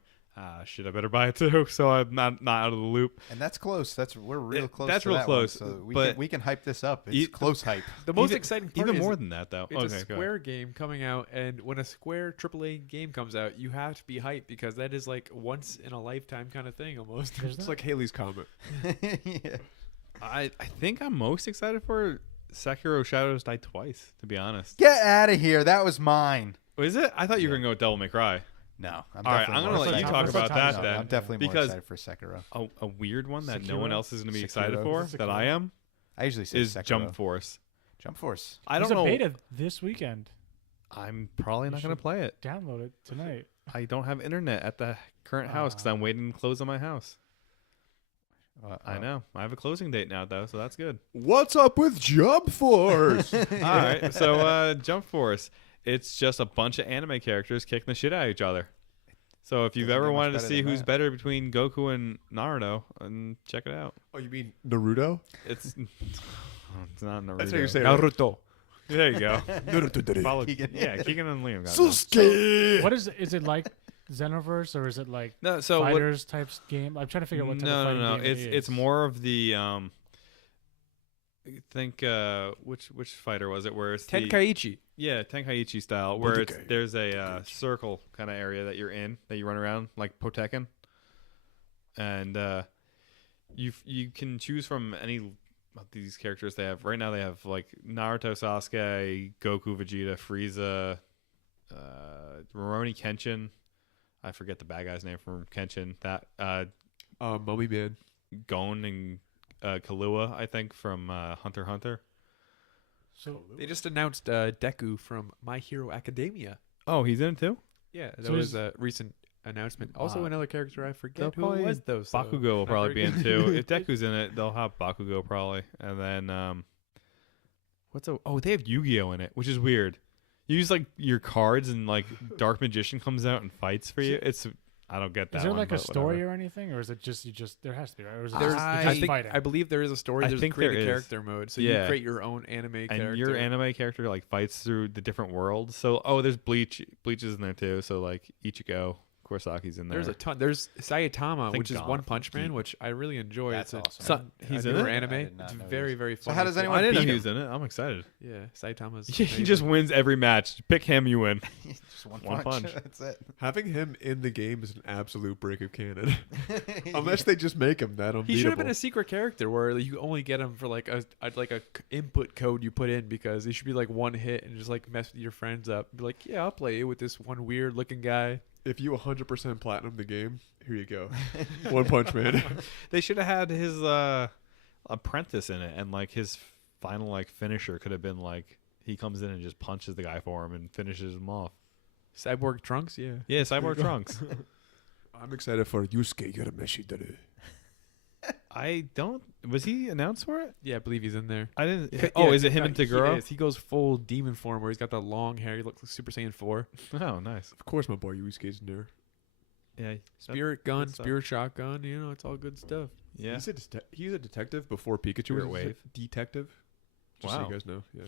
shit, I better buy it too. So I'm not out of the loop. And that's close. We're real Yeah, close. that's to real that close, One, so but we can hype this up. It's e- close hype. The most Even- exciting part Even is more than that, though. it's a Okay, go ahead. Square game coming out, and when a Square AAA game comes out, you have to be hyped because that is like once in a lifetime kind of thing almost. It's like Haley's Comet. Yeah. I think I'm most excited for Sekiro Shadows Die Twice, to be honest. Get out of here. That was mine. Is it? I thought you were gonna go with Devil May Cry. No. I'm All right, definitely I'm gonna more let you excited talk for about Sekiro. that No, then, I'm definitely more because- excited for Sekiro. A weird one that no one Sekiro? else is gonna be excited Sekiro. for Is it that Sekiro? I am I usually say is Sekiro. Jump Force. Jump Force. I There's don't know. a beta this weekend. I'm probably not You gonna should- play it. Download it tonight. I don't have internet at the current house because I'm waiting to close on my house. I know. I have a closing date now though, so that's good. What's up with Jump Force? All right, so Jump Force. It's just a bunch of anime characters kicking the shit out of each other. So if you've Doesn't ever get much wanted to better see than who's that. better between Goku and Naruto, and check it out. Oh, you mean Naruto? It's it's not Naruto. That's how you say it. Naruto. There you go. Follow, Keegan. yeah, Keegan and Liam got it. Sasuke! What is it like Xenoverse or is it like No, so what, fighters types game? I'm trying to figure out what type of fighting no. game It's more of the think which fighter was it? Where it's the, Tenkaichi. yeah, Tenkaichi style, where it's Budokai. there's a circle kind of area that you're in that you run around like Potekken, and you can choose from any of these characters they have. Right now they have like Naruto, Sasuke, Goku, Vegeta, Frieza, Rurouni Kenshin. I forget the bad guy's name from Kenshin. That Mummy Man. Gon and Killua, I think, from Hunter x Hunter. So They just announced Deku from My Hero Academia. Oh, he's in it too? Yeah, that So was is- a recent announcement. Also, Wow. another character I forget They'll who probably- it was though. So Bakugo will not probably be very in good. too. If Deku's in it, they'll have Bakugo probably. And then they have Yu-Gi-Oh in it, which is weird. You use like your cards and like Dark Magician comes out and fights for you. I don't get that. Is there one, like a but story whatever. or anything, or is it just there has to be, right? Or is it There's, just, I just think fighting? I believe there is a story. I There's think create there a is. character mode, so Yeah. you create your own anime And character. your anime character like fights through the different worlds. So there's Bleach is in there too. So like Ichigo Kurisaki's in there. There's a ton. There's Saitama, Think which is Gon- One Punch Man, Geek. which I really enjoy. That's it's awesome. He's a in newer it? I anime. did not It's know he very was- very So funny. how does anyone I didn't know beat he him? was in it. I'm excited. Yeah, Saitama's. He amazing. just wins every match. Pick him, you win. Just one One punch. punch. That's it. Having him in the game is an absolute break of canon. Unless they just make him that unbeatable. He should have been a secret character where you only get him for like a input code you put in, because it should be like one hit and just like mess with your friends up. Be like, yeah, I'll play it with this one weird looking guy. If you 100% platinum the game, here you go. One Punch Man. They should have had his apprentice in it, and like his final like finisher could have been like he comes in and just punches the guy for him and finishes him off. Cyborg Trunks, yeah. Yeah, Cyborg Trunks. I'm excited for Yusuke Urameshi. I don't. Was he announced for it? Yeah, I believe he's in there. I didn't. Yeah, Oh, is it him no, and he Taguro? is. He goes full demon form where he's got the long hair. He looks like Super Saiyan 4. Oh, nice. Of course, my boy Yusuke's in there. Yeah. Spirit gun, good stuff. spirit shotgun. You know, it's all good stuff. Yeah. He's a detective before Pikachu Spirit was wave. a detective. Just so Wow. you guys know. Yeah.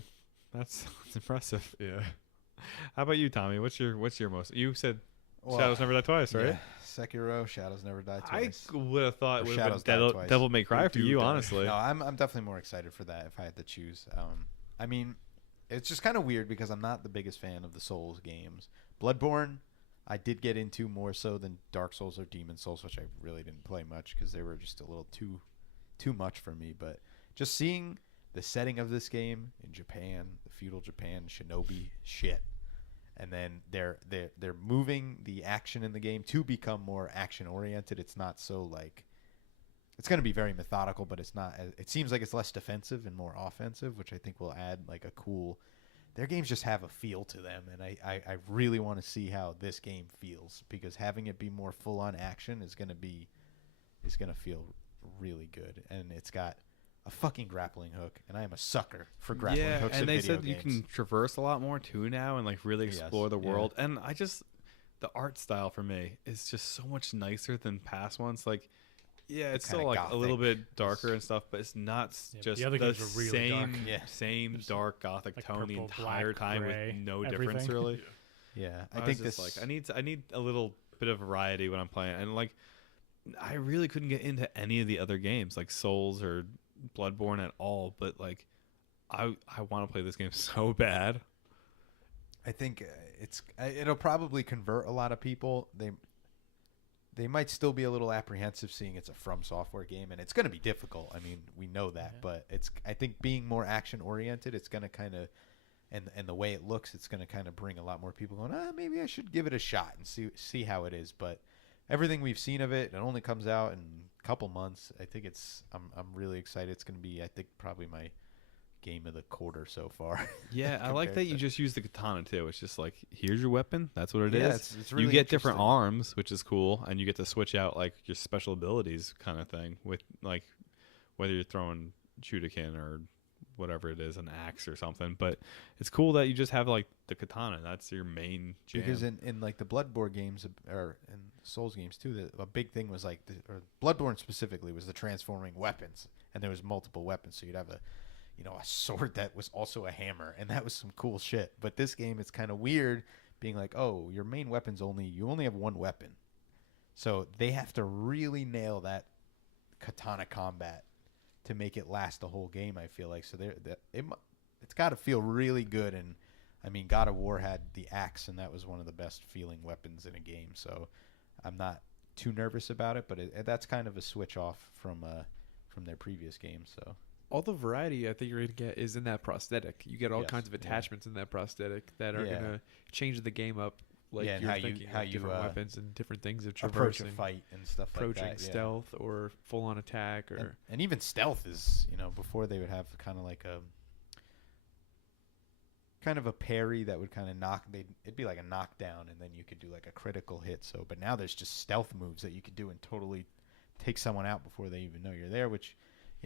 That's impressive. Yeah. How about you, Tommy? What's your most? You said Well, Shadows Never Die Twice, right? yeah, Sekiro, Shadows Never Die Twice. I would have thought Or it would have Shadows been Die Twice. Devil May Cry They for do you, die. honestly. No, I'm definitely more excited for that if I had to choose. I mean, it's just kind of weird because I'm not the biggest fan of the Souls games. Bloodborne, I did get into more so than Dark Souls or Demon Souls, which I really didn't play much because they were just a little too much for me. But just seeing the setting of this game in Japan, the feudal Japan, shinobi shit, and then they're moving the action in the game to become more action oriented. It's not so like it's going to be very methodical, but it's not. It seems like it's less defensive and more offensive, which I think will add like a cool. Their games just have a feel to them, and I really want to see how this game feels, because having it be more full on action is going to feel really good, and it's got a fucking grappling hook, and I am a sucker for grappling hooks in and they video said games. you can traverse a lot more too now and like really Yes, explore the yeah. world. And the art style for me is just so much nicer than past ones. Like, yeah, it's still Kinda like a little gothic. bit darker and stuff, but it's not Yeah, but just the other games the are really same dark. Yeah. same There's, dark gothic like, tone the purple, entire black, time gray, with no difference everything. really. Yeah, I think was this just like I need a little bit of variety when I'm playing, and like I really couldn't get into any of the other games like Souls or Bloodborne at all, but like I want to play this game so bad. I think it'll probably convert a lot of people. They might still be a little apprehensive seeing it's a From Software game, and it's going to be difficult. I mean, we know that, Yeah. but I think being more action oriented, it's going to kind of and the way it looks, it's going to kind of bring a lot more people going, maybe I should give it a shot and see how it is. But everything we've seen of it only comes out in a couple months. I think I'm really excited. It's going to be, I think, probably my game of the quarter so far. Yeah, I like that compared you to- just use the katana too. It's just like, here's your weapon. That's what it Yeah, is. it's really you get different interesting. arms, which is cool, and you get to switch out like your special abilities kind of thing with like whether you're throwing shuriken or whatever it is, an axe or something. But it's cool that you just have like the katana. That's your main jam. Because in like the Bloodborne games or in Souls games too, a big thing was like or Bloodborne specifically was the transforming weapons, and there was multiple weapons, so you'd have a sword that was also a hammer, and that was some cool shit. But this game, it's kind of weird being like, oh, your main weapon's you only have one weapon, so they have to really nail that katana combat to make it last the whole game. I feel like so it's got to feel really good. And I mean, God of War had the axe, and that was one of the best feeling weapons in a game. So I'm not too nervous about it, but that's kind of a switch off from their previous games. So All the variety I think you're going to get is in that prosthetic. You get all Yes, kinds of yeah. attachments in that prosthetic that are Yeah. going to change the game up. Like Yeah, and you're how you- thinking how of you, different weapons and different things of approach traversing, a fight and stuff approaching like that. Yeah. stealth or full on attack or And even stealth is, before they would have kind of like a parry that would kind of it'd be like a knockdown, and then you could do like a critical hit. So, but now there's just stealth moves that you could do and totally take someone out before they even know you're there, which,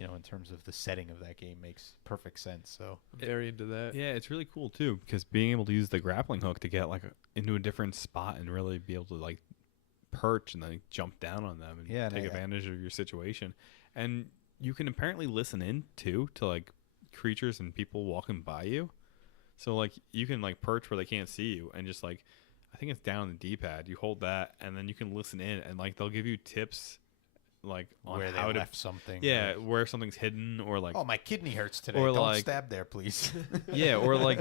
you know, in terms of the setting of that game, makes perfect sense. So I'm very into that. Yeah, it's really cool too because being able to use the grappling hook to get like into a different spot and really be able to like perch and then jump down on them and Yeah, and take I- advantage of your situation. And you can apparently listen in too to like creatures and people walking by you. So like you can like perch where they can't see you and just like I think it's down on the D-pad. You hold that and then you can listen in and like they'll give you tips like on where how they to left something. yeah, where something's hidden or like Oh, my kidney hurts today. or Don't like- stab there, please. yeah, or like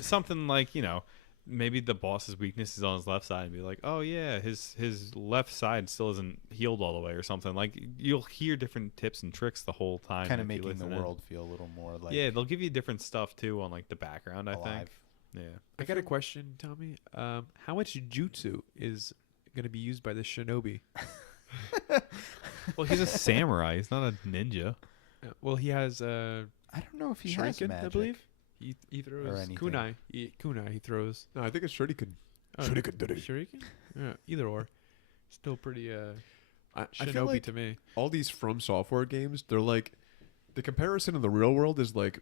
something like, you know, maybe the boss's weakness is on his left side and be like, oh yeah, his left side still isn't healed all the way or something. Like you'll hear different tips and tricks the whole time. Kind of if you making the listen in. world feel a little more like Yeah, they'll give you different stuff too on like the background, I alive. think. Yeah. I got a question, Tommy. How much jutsu is going to be used by the shinobi? Well, he's a samurai. He's not a ninja. Well, he has I don't know if he has shuriken, magic. I believe. He throws anything. kunai. Kunai he throws. No, I think it's Shuriken. Oh, Shuriken did it. Shuriken? Yeah, either or. Still pretty I shinobi feel like to me. all these From Software games, they're like the comparison in the real world is like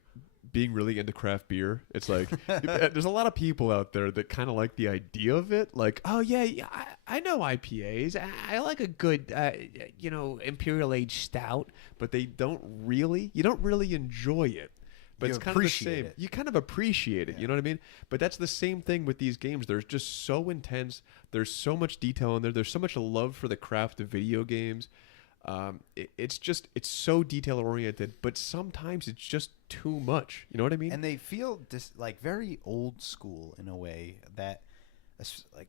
being really into craft beer. It's like there's a lot of people out there that kind of like the idea of it. Like, Oh yeah, I know IPAs. I like a good, imperial age stout. but they don't really. You don't really enjoy it. But You it's kind of the appreciate same. it. You kind of appreciate it. You know what I mean? But that's the same thing with these games. They're just so intense. There's so much detail in there. There's so much love for the craft of video games. It's so detail oriented. But sometimes it's just too much. You know what I mean? And they feel like very old school in a way that, like,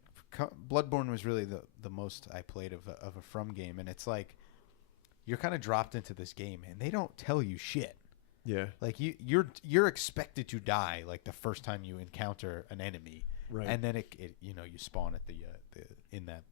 Bloodborne was really the most I played of a From game, and it's like you're kind of dropped into this game, and they don't tell you shit. yeah. Like you're expected to die like the first time you encounter an enemy, Right. and then it you spawn at the in that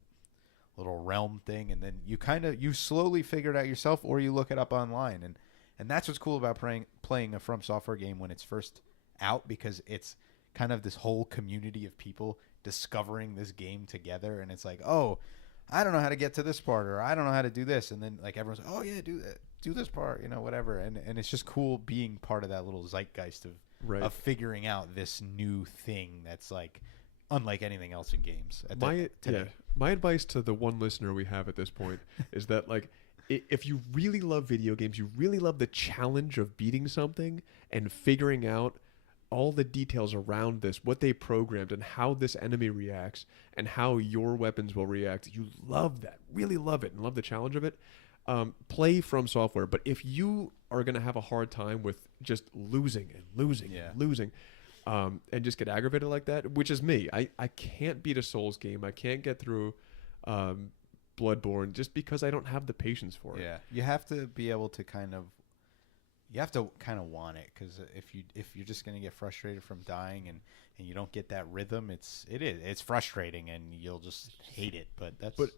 little realm thing, and then you slowly figure it out yourself, or you look it up online, and that's what's cool about playing a From Software game when it's first out, because it's kind of this whole community of people discovering this game together, and it's like, oh, I don't know how to get to this part, or I don't know how to do this, and then like everyone's like, oh yeah, do this part, whatever, and it's just cool being part of that little zeitgeist Right. of figuring out this new thing that's like unlike anything else in games today. My advice to the one listener we have at this point is that like if you really love video games, you really love the challenge of beating something and figuring out all the details around this, what they programmed and how this enemy reacts and how your weapons will react. You love that, really love it, and love the challenge of it. Play From Software. But if you are going to have a hard time with just losing and losing Yeah. and losing, and just get aggravated like that, which is me. I can't beat a Souls game. I can't get through Bloodborne just because I don't have the patience for it. Yeah, you have to be able to kind of want it, because if you're just gonna get frustrated from dying and you don't get that rhythm, it's frustrating and you'll just hate it. But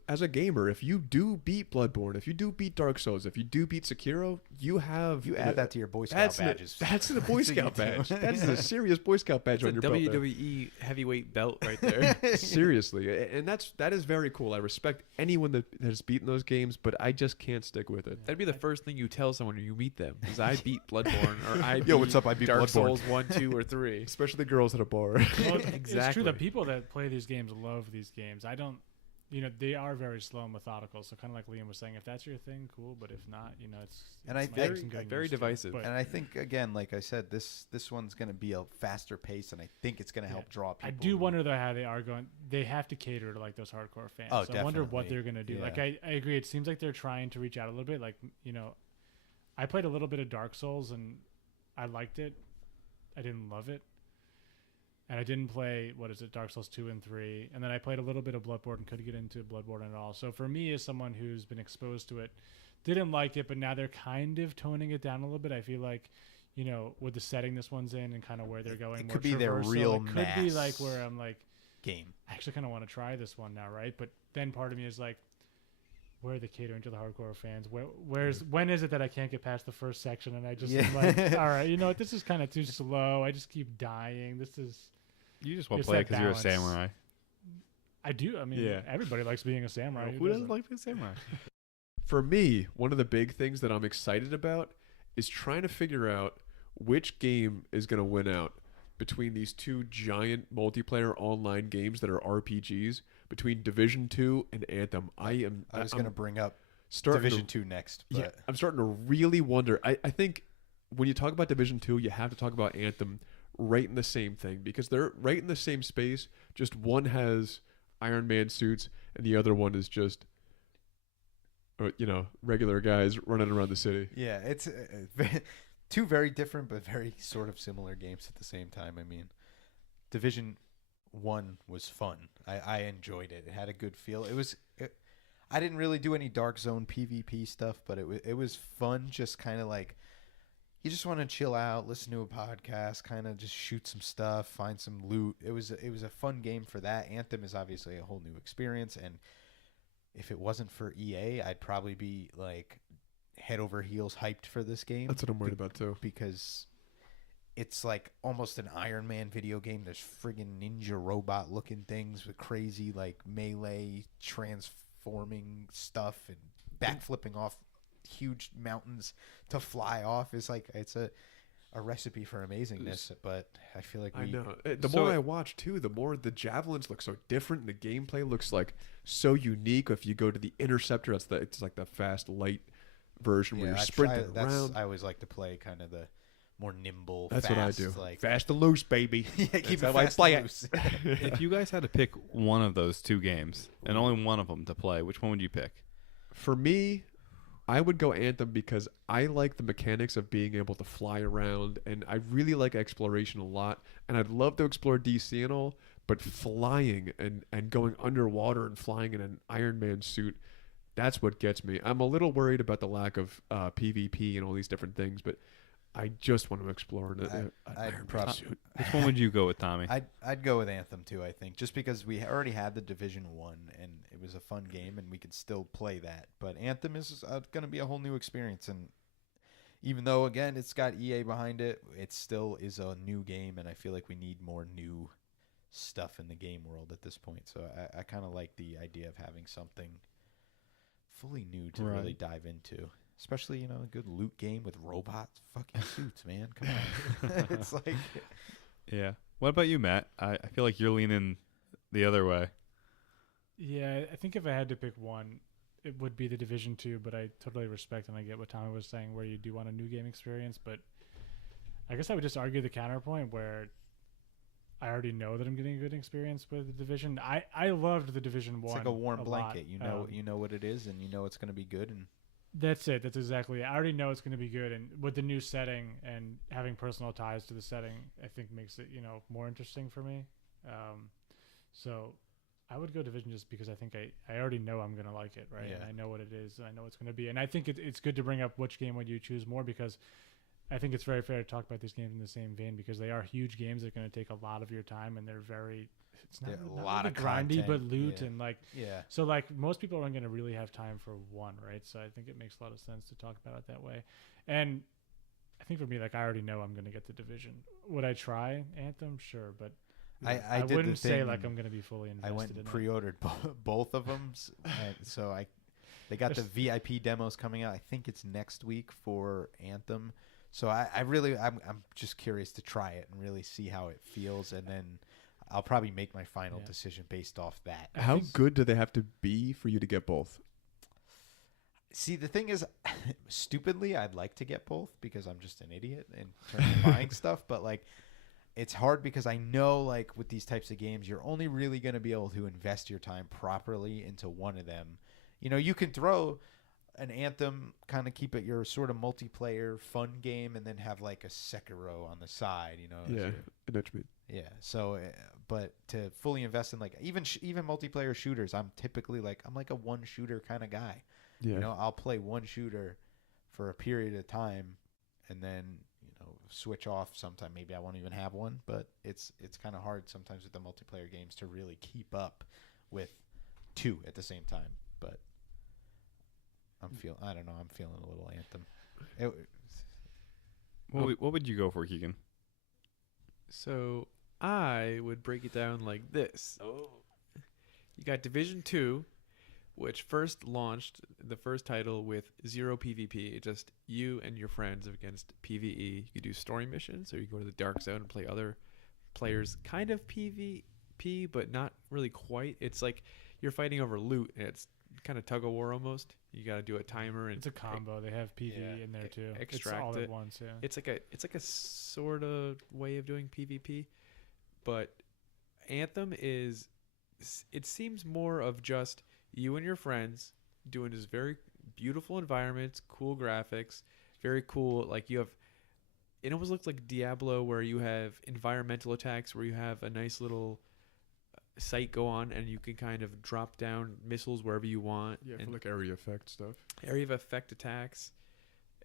as a gamer, if you do beat Bloodborne, if you do beat Dark Souls, if you do beat Sekiro, you add that to your Boy Scout badges. That's the Boy That's what you Scout do. badge. That's a serious Boy Scout badge It's a on your belt there. WWE heavyweight belt right there. Seriously, and that is very cool. I respect anyone that has beaten those games, but I just can't stick with it. That'd be the first thing you tell someone when you meet them. Is I beat Bloodborne, or I Yo, what's up? I beat Dark Bloodborne. Souls 1, 2, or 3. Especially the girls at a bar. Well, It's true. Exactly. The people that play these games love these games. I don't, they are very slow and methodical. So kind of like Liam was saying, if that's your thing, cool. But if not, it's And I it's think- some good very news too. divisive. But And I think, again, like I said, this one's gonna be a faster pace, and I think it's gonna help draw people. I do who- wonder though how they are going. They have to cater to like those hardcore fans. Oh, so I wonder what definitely. they're gonna do. Yeah. Like I agree. It seems like they're trying to reach out a little bit. Like I played a little bit of Dark Souls and I liked it. I didn't love it. And I didn't play, Dark Souls 2 and 3. And then I played a little bit of Bloodborne and couldn't get into Bloodborne at all. So for me, as someone who's been exposed to it, didn't like it, but now they're kind of toning it down a little bit. I feel like, with the setting this one's in and kind of where they're going, It more could be their traversal, real it could be like mass where I'm like, game. I actually kind of want to try this one now, right? But then part of me is like, where are they catering to the hardcore fans? When is it that I can't get past the first section and I just am like, all right, you know what? This is kind of too slow. I just keep dying. You just want It's to play it that because you're a balance. samurai. I do. I mean, Yeah. everybody likes being a samurai. Who doesn't like being a samurai? For me, one of the big things that I'm excited about is trying to figure out which game is going to win out between these two giant multiplayer online games that are RPGs, between Division 2 and Anthem. I was going to bring up starting Division to, 2 next, but yeah, I'm starting to really wonder. I think when you talk about Division 2, you have to talk about Anthem right in the same thing, because they're right in the same space. Just one has Iron Man suits and the other one is just regular guys running around the city. yeah, it's two very different but very sort of similar games at the same time. I mean, Division 1 was fun. I enjoyed it. It had a good feel. I didn't really do any Dark Zone PvP stuff, but it was fun. Just kind of like, you just want to chill out, listen to a podcast, kind of just shoot some stuff, find some loot. It was a fun game for that. Anthem is obviously a whole new experience, and if it wasn't for EA, I'd probably be like head over heels hyped for this game. That's what I'm worried about too. Because it's like almost an Iron Man video game. There's friggin' ninja robot looking things with crazy like melee transforming stuff and backflipping off huge mountains to fly off. It's like it's a recipe for amazingness, but I feel like I know. The more I watch too, the more the javelins look so different. The gameplay looks like so unique. If you go to the Interceptor, it's like the fast light version where you're sprinting around. I always like to play kind of the more nimble. That's fast, what I do. Like Fast and loose, baby. yeah, keep That's it how I fast play and it. loose. If you guys had to pick one of those two games and only one of them to play, which one would you pick? For me, I would go Anthem because I like the mechanics of being able to fly around, and I really like exploration a lot. And I'd love to explore DC and all, but flying and going underwater and flying in an Iron Man suit, that's what gets me. I'm a little worried about the lack of PvP and all these different things, but I just want to explore an Iron Man suit. Which one would you go with, Tommy? I'd go with Anthem too, I think, just because we already had the Division 1 and it was a fun game and we could still play that. But Anthem is going to be a whole new experience, and even though again it's got EA behind it, it still is a new game, and I feel like we need more new stuff in the game world at this point. So I kind of like the idea of having something fully new to really dive into. Especially, a good loot game with robots, fucking suits, man. Come on. It's like... Yeah. What about you, Matt? I feel like you're leaning the other way. Yeah, I think if I had to pick one, it would be the Division 2, but I totally respect and I get what Tommy was saying, where you do want a new game experience, but I guess I would just argue the counterpoint where I already know that I'm getting a good experience with the Division. I loved the Division 1. It's like a warm blanket. Lot. You know what it is, and you know it's going to be good, and that's it. That's exactly it. I already know it's going to be good, and with the new setting and having personal ties to the setting, I think makes it more interesting for me. So I would go Division just because I think I already know I'm going to like it, right? Yeah. And I know what it is, and I know it's going to be. And I think it's good to bring up which game would you choose more, because I think it's very fair to talk about these games in the same vein, because they are huge games that are going to take a lot of your time, and they're very. It's not a lot really of grindy, content, but loot yeah. and like. Yeah. So like most people aren't going to really have time for one, right? So I think it makes a lot of sense to talk about it that way. And I think for me, like I already know I'm going to get the Division. Would I try Anthem? Sure, but I did wouldn't the say thing, like I'm going to be fully invested. I went in and it. pre-ordered both of them, so they got the VIP demos coming out. I think it's next week for Anthem. So I'm just curious to try it and really see how it feels, and then I'll probably make my final decision based off that. How good do they have to be for you to get both? See, the thing is, stupidly, I'd like to get both because I'm just an idiot in terms of buying stuff. But like, it's hard because I know, like, with these types of games, you're only really going to be able to invest your time properly into one of them. You can throw an Anthem, kind of keep it your sort of multiplayer fun game, and then have like a Sekiro on the side. Yeah, I know what you mean. Yeah. So, but to fully invest in like even multiplayer shooters, I'm like a one shooter kind of guy. Yeah. I'll play one shooter for a period of time, and then switch off sometime. Maybe I won't even have one, but it's kind of hard sometimes with the multiplayer games to really keep up with two at the same time. But I'm feeling a little Anthem. What would you go for, Keegan? So I would break it down like this. You got Division 2, which first launched the first title with 0 PvP, just you and your friends against PvE. You could do story missions, or you go to the dark zone and play other players, kind of PvP, but not really quite. It's like you're fighting over loot, and it's kind of tug of war almost. You got to do a timer, and It's a combo. They have PvE Yeah. in there too. Extract it's all it. at once. Yeah. It's like a sort of way of doing PvP, but Anthem is. It seems more of just you and your friends doing this very beautiful environments, cool graphics, very cool. Like you have, it almost looks like Diablo, where you have environmental attacks, where you have a nice little sight go on, and you can kind of drop down missiles wherever you want. Yeah, and for like area effect stuff. area of effect attacks,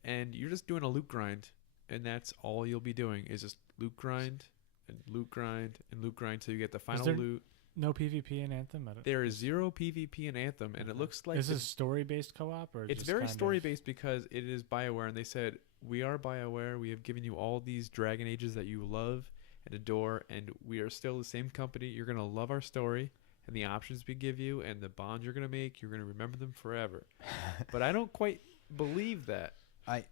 and you're just doing a loot grind, and that's all you'll be doing is just loot grind and loot grind and loot grind till you get the final there loot. No PvP in Anthem. There is 0 PvP in Anthem, and it looks like Is this story-based co-op or it's just very kind of- story-based because it is BioWare, and they said, we are BioWare. We have given you all these Dragon Ages that you love and adore, and we are still the same company. You're going to love our story and the options we give you and the bonds you're going to make. You're going to remember them forever. But I don't quite believe that. I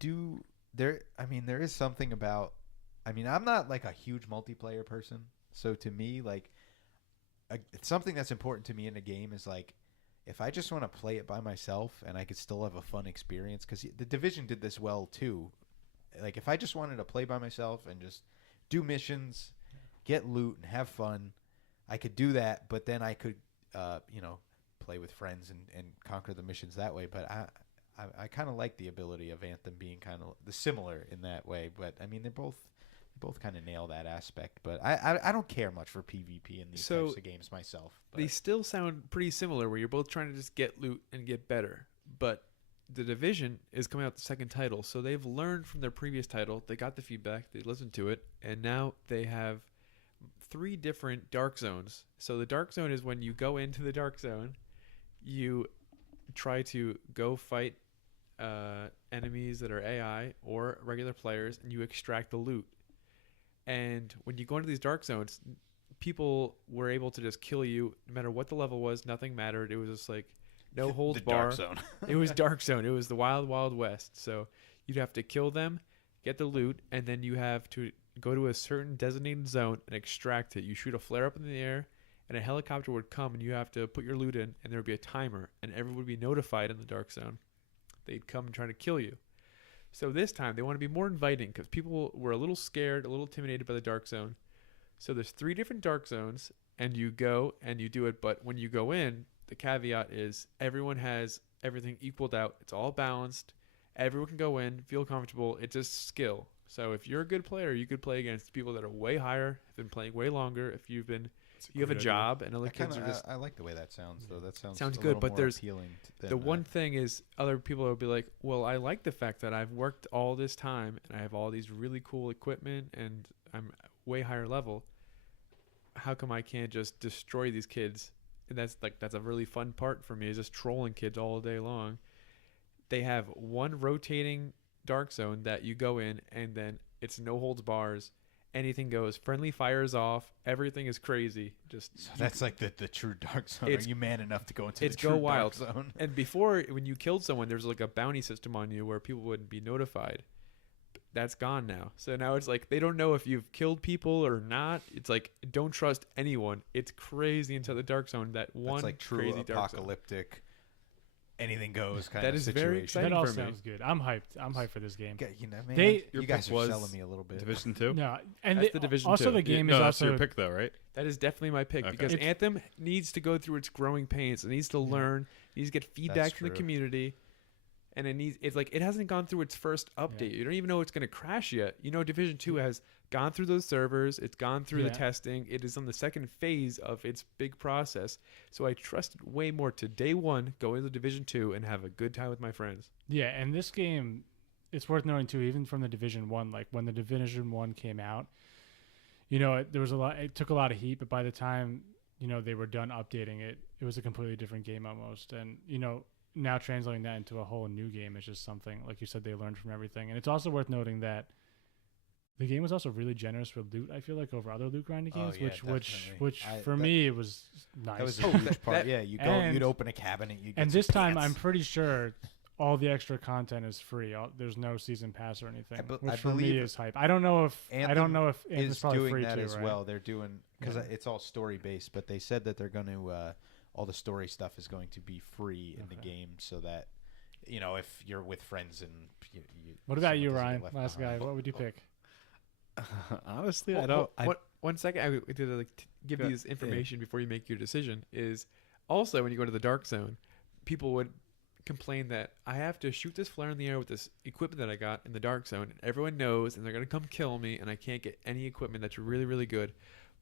do there. I mean, there is something about. I mean, I'm not like a huge multiplayer person, so to me, like, something that's important to me in a game is like, if I just want to play it by myself and I could still have a fun experience, because the Division did this well too. Like, if I just wanted to play by myself and just do missions, get loot, and have fun, I could do that. But then I could, play with friends and conquer the missions that way. But I kind of like the ability of Anthem being kind of similar in that way. But I mean, they both kind of nail that aspect. But I don't care much for PvP in these types of games myself. But They still sound pretty similar, where you're both trying to just get loot and get better. But the Division is coming out the second title, so they've learned from their previous title. They got the feedback, they listened to it, and now they have 3 different dark zones. So the dark zone is when you go into the dark zone, you try to go fight enemies that are AI or regular players, and you extract the loot. And when you go into these dark zones, people were able to just kill you no matter what the level was. Nothing mattered. It was just like no holds the bar. Dark Zone. It was dark zone. It was the wild, wild west. So you'd have to kill them, get the loot, and then you have to go to a certain designated zone and extract it. You shoot a flare up in the air, and a helicopter would come, and you have to put your loot in, and there would be a timer, and everyone would be notified in the dark zone. They'd come and try to kill you. So this time they want to be more inviting, because people were a little scared, a little intimidated by the dark zone. So there's 3 different dark zones, and you go and you do it. But when you go in, the caveat is everyone has everything equaled out. It's all balanced. Everyone can go in, feel comfortable. It's just skill. So if you're a good player, you could play against people that are way higher, have been playing way longer. If you have a job, and other kids are just. I like the way that sounds, though. That sounds Sounds a good, little but more there's appealing than, The one thing is, other people will be like, well, I like the fact that I've worked all this time and I have all these really cool equipment and I'm way higher level. How come I can't just destroy these kids? And that's a really fun part for me, is just trolling kids all day long. They have one rotating dark zone that you go in, and then it's no holds bars. Anything goes. Friendly fire is off. Everything is crazy. Just So that's like the true Dark Zone. Are It's- you man enough to go into it's the true go wild. Dark Zone? And before, when you killed someone, there's like a bounty system on you where people wouldn't be notified. That's gone now. So now it's like they don't know if you've killed people or not. It's like, don't trust anyone. It's crazy inside the dark zone. That one It's like true crazy dark zone. apocalyptic, anything goes kind That of is situation. very exciting That all for me. sounds good. I'm hyped. I'm hyped for this game. You know, man, They- you Your guys pick are was selling me a little bit. Division 2? No, and That's the Division also 2. the game no, is that's also your pick, though, right? That is definitely my pick, Okay. because It's- Anthem needs to go through its growing pains. It needs to learn. It needs to get feedback from the true. community. And it's like it hasn't gone through its first update. You don't even know it's going to crash yet. You know, Division 2 has gone through those servers. It's gone through the Yeah. testing. It is on the second phase of its big process. So I trust it way more to day one, go into Division 2 and have a good time with my friends. Yeah, and this game, it's worth noting too, even from the Division 1, like when the Division 1 came out, you know, there was it took a lot of heat, but by the time, you know, they were done updating it, it was a completely different game almost. And, you know, now translating that into a whole new game is just something, like you said, they learned from everything. And it's also worth noting that the game was also really generous with loot. I feel like over other loot grinding Oh, games, yeah, which definitely. for me it was nice. That was a huge part. Yeah, and- you'd open a cabinet. You'd get And some this time, pants. I'm pretty sure all the extra content is free. There's no season pass or anything, which I for me believe is hype. I don't know if Anthem's is probably doing free that too, as right? well. They're doing because Yeah. it's all story based, but they said that they're going to all the story stuff is going to be free in the Okay. game, so that if you're with friends and What about someone you, doesn't get Ryan? left Last behind. guy, what would you pick? Honestly, Well, I don't. I, one second, I would to give Yeah, these information before you make your decision. Is also when you go to the dark zone, people would complain that I have to shoot this flare in the air with this equipment that I got in the dark zone, and everyone knows, and they're gonna come kill me, and I can't get any equipment that's really really good.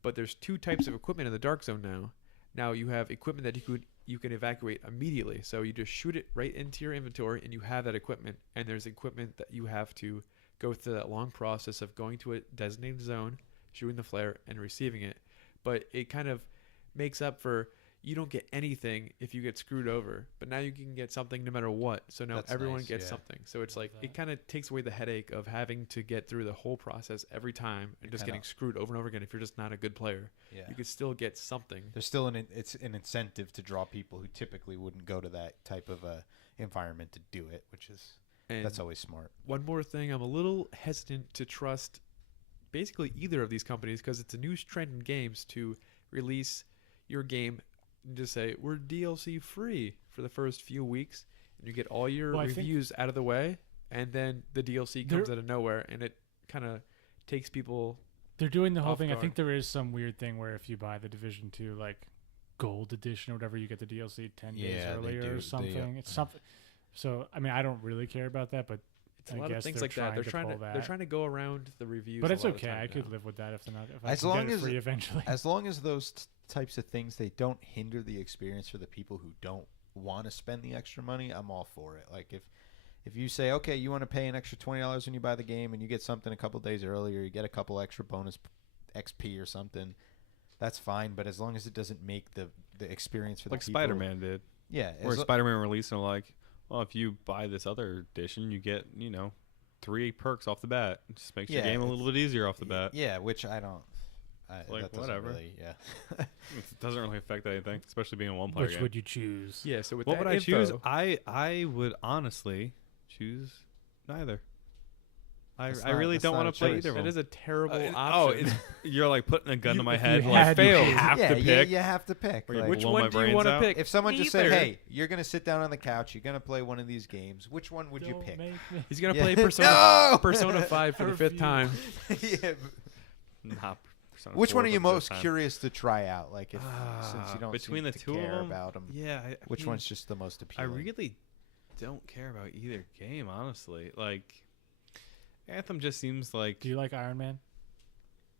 But there's two types of equipment in the dark zone now. Now you have equipment that you can evacuate immediately, so you just shoot it right into your inventory, and you have that equipment. And there's equipment that you have to go through that long process of going to a designated zone, shooting the flare, and receiving it. But it kind of makes up for you don't get anything if you get screwed over. But now you can get something no matter what. So now That's everyone nice, gets yeah. something. So it's like Love it that. kind of takes away the headache of having to get through the whole process every time and just kinda- getting screwed over and over again if you're just not a good player. Yeah. You could still get something. There's still it's an incentive to draw people who typically wouldn't go to that type of environment to do it, which is And that's always smart. one more thing, I'm a little hesitant to trust basically either of these companies because it's a new trend in games to release your game and just say we're DLC free for the first few weeks, and you get all your Well, I think- reviews out of the way, and then the DLC comes out of nowhere, and it kind of takes people. They're doing the whole Off thing. I guard. think there is some weird thing where if you buy the Division 2 like gold edition or whatever, you get the DLC 10 days Yeah, they earlier do. or They, something. It's something. So I mean, I don't really care about that, but It's a I lot of guess things they're like that. They're trying to trying to pull they're that. trying to go around the reviews. but a it's lot of the okay. time I could now. live with that if I As can long get it as- free eventually. As long as those types of things they don't hinder the experience for the people who don't want to spend the extra money, I'm all for it. Like if you say, okay, you want to pay an extra $20 when you buy the game and you get something a couple days earlier, you get a couple extra bonus XP or something, that's fine. But as long as it doesn't make the experience for like the people, Spider-Man did, yeah, where as lo- Spider-Man released, and like, well, if you buy this other edition, you get 3 perks off the bat. It just makes your Yeah, game a little bit easier off the bat. yeah, which I don't. Like, that doesn't whatever. Really, yeah. It doesn't really affect anything, especially being a one-player Which game. would you choose? Yeah. So with What that would I choose? info- I would honestly choose neither. I That's really not- don't that's want not to play a choice. either of That them. is a terrible Oh, option. you're like putting a gun to my if head. you Like, had you to have yeah, to pick. you have to pick. Or you Like, Which blow one my do you brains want to out. pick? if someone just said, Neither. "Hey, you're gonna sit down on the couch, you're gonna play one of these games," which one would you Don't pick? make me- He's gonna Yeah. play Persona No! Persona 5 for the fifth Review. time. Yeah, Nah, Persona which 4 one are you for the most first time. curious to try out? Like, if since you don't Between seem the to two of care them, about them, Yeah. which mean, one's just the most I appealing? really don't care about either game, honestly. Like, Anthem just seems like Do you like Iron Man?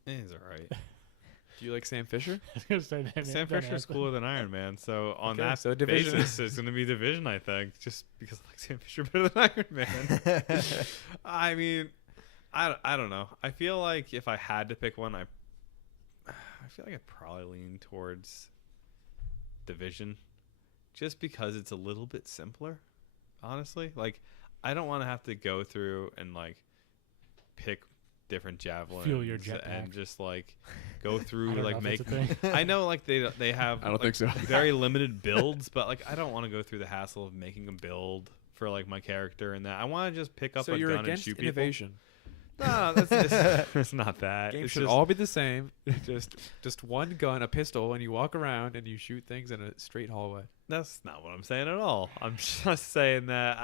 it's alright. Do you like Sam Fisher? I was gonna say that. Sam Fisher's cooler than Iron Man, so on Okay, that so Division. basis, it's going to be Division, I think, just because I like Sam Fisher better than Iron Man. I mean, I don't know. I feel like if I had to pick one, I feel like I'd probably lean towards Division, just because it's a little bit simpler, honestly. Like, I don't want to have to go through and like pick different javelins Fuel your jetpack. and just like go I through don't like know make if it's a thing. I know like they have I don't like, think so. very limited builds, but like I don't want to go through the hassle of making a build for like my character and that. I want to just pick up So a you're gun and against shoot innovation. people. No, it's not that. Games It's should just, all be the same. just one gun, a pistol, and you walk around and you shoot things in a straight hallway. that's not what I'm saying at all. I'm just saying that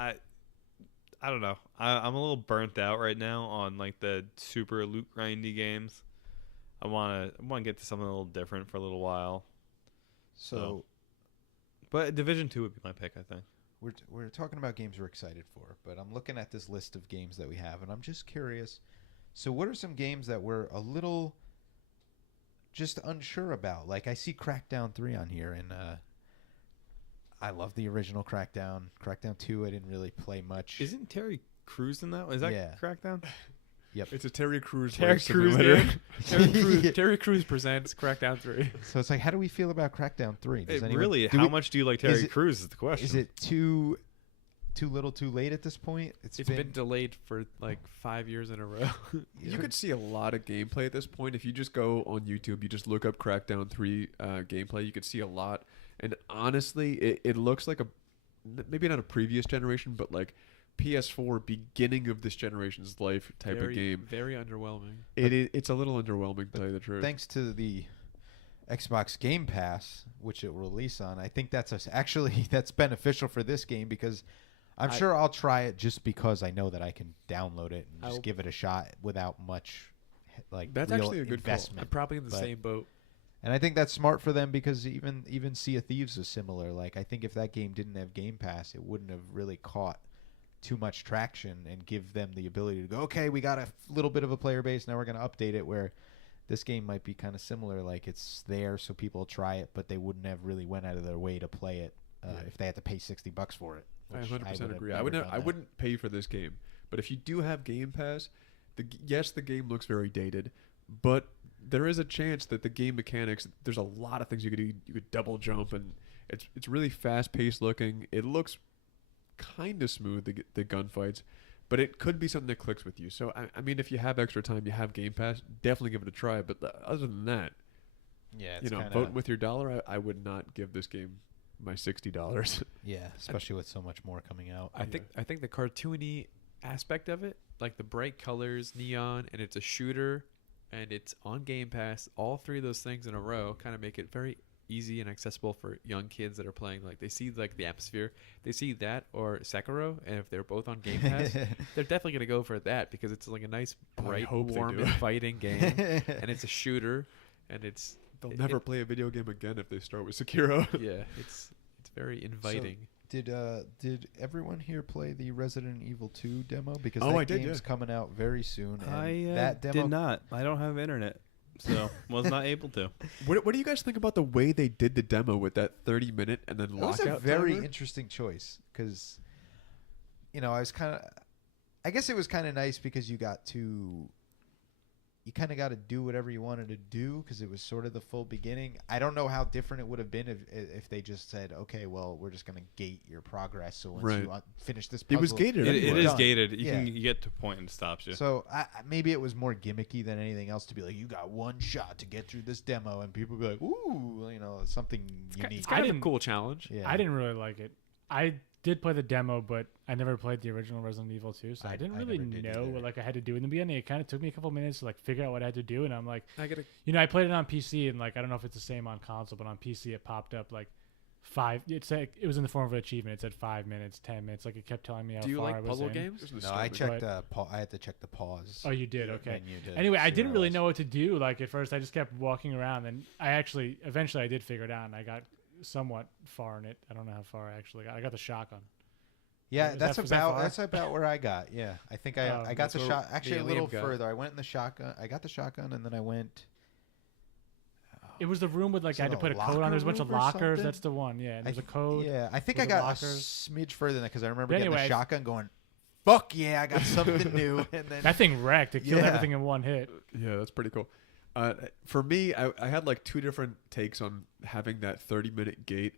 I don't know. I'm a little burnt out right now on like the super loot grindy games. I want to get to something a little different for a little while. So But Division 2 would be my pick, I think. we're talking about games we're excited for, but I'm looking at this list of games that we have, and I'm just curious. So, what are some games that we're a little just unsure about? Like, I see Crackdown 3 on here, and I love the original Crackdown. Crackdown 2, I didn't really play much. Isn't Terry Crews in that? Is that Yeah. Crackdown? It's a Terry Crews Terry race Crews simulator. game? Terry Crews presents Crackdown 3. So it's like, how do we feel about Crackdown 3? Really, how much do you like Terry it- Crews is the question. Is it too too little, too late at this point. It's been delayed for like 5 years in a row. You could see a lot of gameplay at this point. If you just go on YouTube, you just look up Crackdown 3 gameplay, you could see a lot. And honestly, it looks like maybe not a previous generation, but like PS4 beginning of this generation's life type of game. Very underwhelming. It's a little underwhelming, to tell you the truth. Thanks to the Xbox Game Pass, which it will release on, I think that's that's beneficial for this game, because I'm sure I'll try it just because I know that I can download it and just give it a shot without much That's real actually a good call. investment. I'm probably in the same boat. And I think that's smart for them, because even Sea of Thieves is similar. Like, I think if that game didn't have Game Pass, it wouldn't have really caught too much traction and give them the ability to go, okay, we got a little bit of a player base, now we're going to update it, where this game might be kind of similar. Like, it's there so people will try it, but they wouldn't have really went out of their way to play it if they had to pay $60 for it. I which 100% agree. never done I that. wouldn't pay for this game. But if you do have Game Pass, yes, the game looks very dated, but there is a chance that the game mechanics, there's a lot of things you could do. You could double jump, and it's really fast-paced looking. It looks kind of smooth, the gunfights, but it could be something that clicks with you. So, I mean, if you have extra time, you have Game Pass, definitely give it a try. But other than that, Yeah, it's voting with your dollar, I would not give this game my $60. Yeah, especially with so much more coming out. I think the cartoony aspect of it, like the bright colors, neon, and it's a shooter, and it's on Game Pass. All three of those things in a row kind of make it very easy and accessible for young kids that are playing. Like, they see like the atmosphere, they see that or Sekiro, and if they're both on Game Pass, they're definitely gonna go for that, because it's like a nice, bright, hope they warm, do. inviting game, and it's a shooter, and it's They'll never play a video game again if they start with Sekiro. yeah, it's very inviting. Did everyone here play the Resident Evil 2 demo? Because I that did, game's coming out very soon. And I that demo did not. I don't have internet, so was not able to. What do you guys think about the way they did the demo with that 30-minute and then It was lockout a very timer? interesting choice, because, I guess it was kind of nice because you kind of got to do whatever you wanted to do, because it was sort of the full beginning. I don't know how different it would have been if they just said, okay, well, we're just going to gate your progress. So once you finish this puzzle, It was gated. It anyway. is done. gated. Yeah. You get to a point and it stops you. So maybe it was more gimmicky than anything else to be like, you got one shot to get through this demo, and people be like, ooh, something unique. It's kind of a didn't- cool challenge. Yeah. I didn't really like it. I did play the demo, but I never played the original Resident Evil 2, so I didn't I really never did know either. what I had to do in the beginning. It kind of took me a couple minutes to figure out what I had to do, and I'm like, I gotta. I played it on PC, and I don't know if it's the same on console, but on PC it popped up it was in the form of an achievement. It said 5 minutes, 10 minutes. It kept telling me how Do you far I like was puzzle in. games? No, I checked. But- I had to check the pause. Oh, you did? Okay. menu to Anyway, I see didn't where really was. know what to do. At first, I just kept walking around, and eventually I did figure it out, and I got somewhat far in it. I don't know how far I actually got. I got the shotgun. Yeah, Is that's that- was that far? that's about where I got. Yeah, I think I got that's the where shot. Actually, a me and little Liam got. further. I went in the shotgun. I got the shotgun, and then I went. It was the room with Is I had it to put a a code on. There's a bunch of locker room or lockers. something? That's the one. Yeah, and there's a code. Yeah, I think with I the got lockers. a smidge further than that, because I remember But getting the anyway, shotgun, going, "Fuck yeah, I got something new." And then That thing wrecked. It killed Yeah. everything in one hit. Yeah, that's pretty cool. For me, I had two different takes on having that 30-minute gate.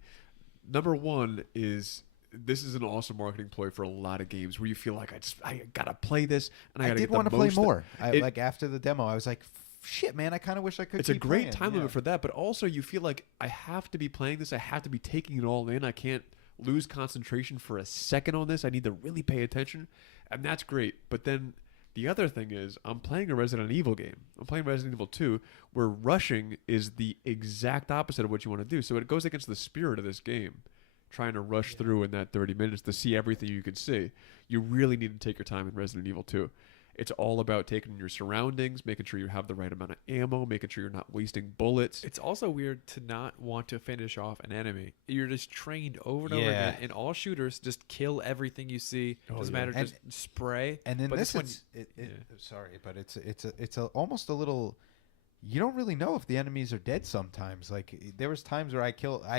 Number one is this is an awesome marketing ploy for a lot of games where you feel like I gotta play this and I I gotta did get want the to play most. more. It- After the demo, I was like, "Shit, man, I kind of wish I could." It's a keep great playing." time Yeah. limit for that, but also you feel like I have to be playing this. I have to be taking it all in. I can't lose concentration for a second on this. I need to really pay attention, and that's great. But then the other thing is I'm playing a Resident Evil game. I'm playing Resident Evil 2, where rushing is the exact opposite of what you want to do. So it goes against the spirit of this game. Trying to rush through in that 30 minutes to see everything you can see. You really need to take your time in Resident Evil 2. It's all about taking in your surroundings, making sure you have the right amount of ammo, making sure you're not wasting bullets. It's also weird to not want to finish off an enemy. You're just trained over and over Yeah. again in all shooters. Just kill everything you see. Oh, Doesn't yeah. matter. And- Just spray. And then But this this one- one, sorry, but it's almost a little. You don't really know if the enemies are dead sometimes. There was times where I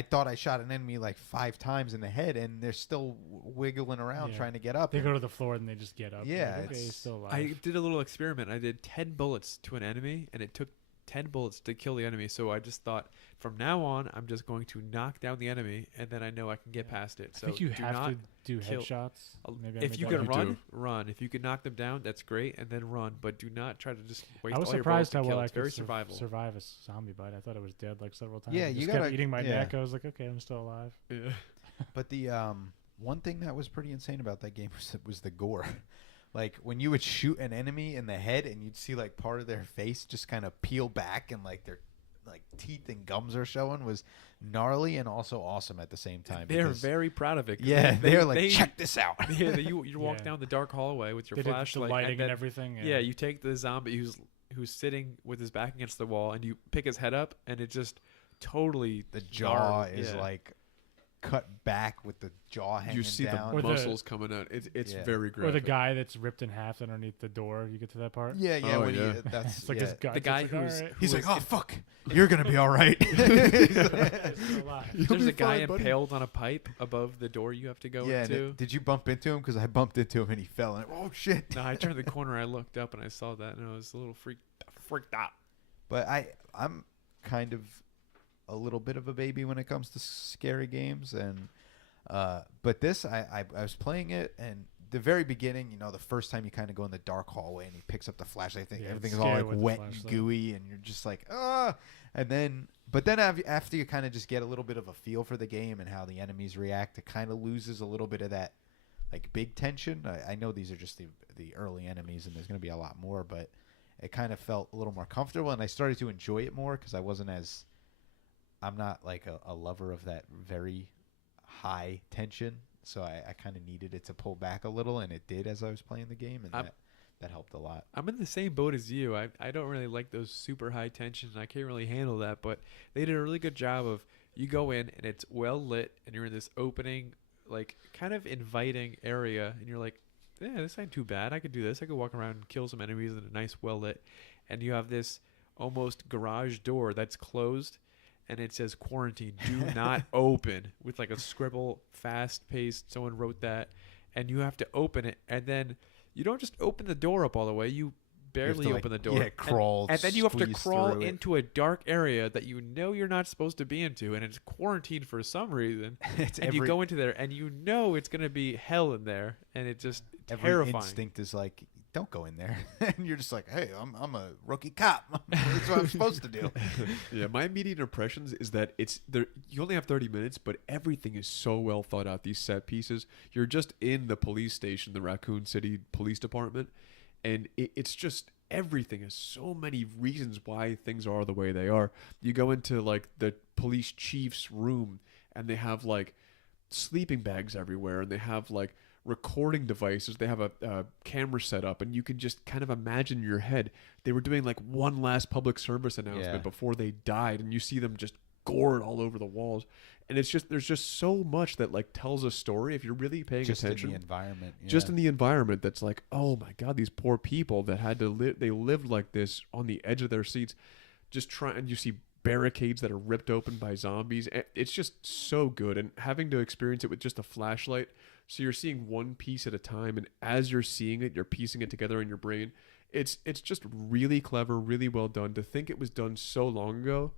thought I shot an enemy 5 times in the head, and they're still wiggling around Yeah. trying to get up. They go to the floor and they just get up. Yeah, Like, okay, it's- he's still alive. I did a little experiment. I did 10 bullets to an enemy, and it took 10 bullets to kill the enemy. So I just thought, from now on, I'm just going to knock down the enemy, and then I know I can get past it. So I think you do have not to do kill- headshots. Maybe I If made you that can right. You run, do. run. If you can knock them down, that's great, and then run. But do not try to just waste I was all your surprised bullets how to well kill. I It's could very survival. survive a zombie bite. I thought it was dead like several times. Yeah, It you just kept gotta- eating my yeah. neck. I was like, okay, I'm still alive. Yeah. But the one thing that was pretty insane about that game was the gore. Like when you would shoot an enemy in the head and you'd see like part of their face just kind of peel back and like their like teeth and gums are showing was gnarly and also awesome at the same time. They're because- very proud of it. 'cause yeah, they're like, they- check this out. Yeah, you walk Yeah. down the dark hallway with your They did the flashlight, lighting and then, and everything. yeah, you take the zombie who's sitting with his back against the wall, and you pick his head up, and it just totally The jaw gnarly. is Yeah. like cut back with the jaw hanging You see down. Or the the- muscles coming out. It's Yeah. very Or graphic. the guy that's ripped in half underneath the door. You get to that part. yeah, yeah, Oh, when yeah. that's It's like yeah. this guy. The guy it's like, who's- all right. He's who like, was oh fuck, you're gonna be all right. Still alive. You'll There's be a guy fine, buddy. impaled on a pipe above the door you have to go yeah, into. did you bump into him? Because I bumped into him and he fell. And oh shit! No, I turned the corner, I looked up, and I saw that, and I was a little freaked out. But I'm kind of a little bit of a baby when it comes to scary games, and but this I was playing it, and the very beginning, you know, the first time you kind of go in the dark hallway and he picks up the flashlight, Yeah, everything's it's all scary like with the wet and flashlight. gooey, and you're just like and then after you kind of just get a little bit of a feel for the game and how the enemies react, it kind of loses a little bit of that like big tension. I know these are just the early enemies, and there's going to be a lot more, but it kind of felt a little more comfortable, and I started to enjoy it more because I'm not like a lover of that very high tension, so I kind of needed it to pull back a little, and it did as I was playing the game, and that helped a lot. I'm in the same boat as you. I don't really like those super high tensions. I can't really handle that, but they did a really good job of you go in and it's well lit and you're in this opening, like kind of inviting area, and you're like, yeah, this ain't too bad. I could do this. I could walk around and kill some enemies in a nice well lit, and you have this almost garage door that's closed and it says quarantine, do not open, with like a scribble, fast paced, someone wrote that, and you have to open it, and then you don't just open the door up all the way, you barely like, open the door. yeah, crawl, and then you have to squeeze crawl through it. into a dark area that you know you're not supposed to be into, and it's quarantined for some reason. It's And you go into there, and you know it's going to be hell in there, and it just every terrifying. instinct is like, don't go in there, and you're just like, hey, I'm a rookie cop. That's what I'm supposed to do. Yeah, my immediate impressions is that it's there. You only have 30 minutes, but everything is so well thought out. These set pieces. You're just in the police station, the Raccoon City Police Department, and it's just everything has so many reasons why things are the way they are. You go into like the police chief's room, and they have like sleeping bags everywhere, and they have like recording devices. They have a camera set up, and you can just kind of imagine in your head they were doing like one last public service announcement Yeah. before they died, and you see them just gored all over the walls, and it's just there's just so much that like tells a story if you're really paying Just attention. in the environment. Just yeah. in the environment, that's like, oh my god, these poor people that had to live, they lived like this on the edge of their seats, just trying. And you see barricades that are ripped open by zombies. It's just so good, and having to experience it with just a flashlight, so you're seeing one piece at a time, and as you're seeing it, you're piecing it together in your brain. It's just really clever, really well done. To think it was done so long ago,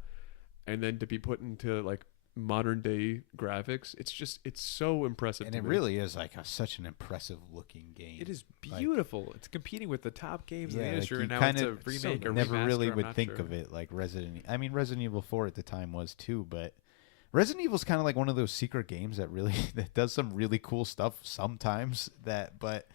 and then to be put into like modern day graphics, it's so impressive. And to it me. really is like such an impressive looking game. It is Like- beautiful. It's competing with the top games in the like industry, you and now kinda it's a remake or never remaster, really I'm would not think sure. of it like Resident Evil 4 at the time was too, but Resident Evil's kind of like one of those secret games that really that does some really cool stuff sometimes, but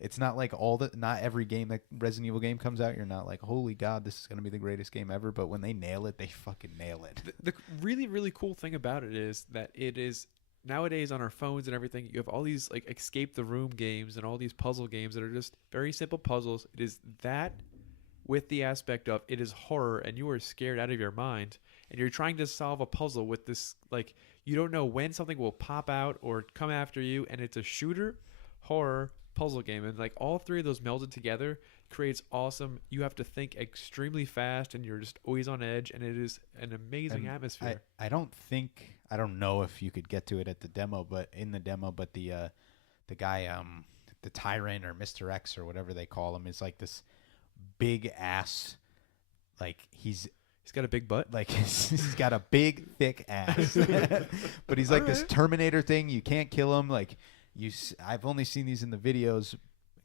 it's not like not every game that Resident Evil game comes out, you're not like, holy god, this is going to be the greatest game ever, but when they nail it, they fucking nail it. The really, really cool thing about it is that it is nowadays on our phones and everything, you have all these like escape the room games and all these puzzle games that are just very simple puzzles. It is that with the aspect of it is horror, and you are scared out of your mind, and you're trying to solve a puzzle with this, like, you don't know when something will pop out or come after you, and it's a shooter, horror, puzzle game, and like all three of those melded together creates awesome. You have to think extremely fast, and you're just always on edge, and it is an amazing And atmosphere. I don't know if you could get to it at the demo, but the guy, the Tyrant or Mr. X or whatever they call him, is like this big ass, like he's He's got a big butt. Like he's got a big thick ass, but he's like this Terminator thing. You can't kill him. Like I've only seen these in the videos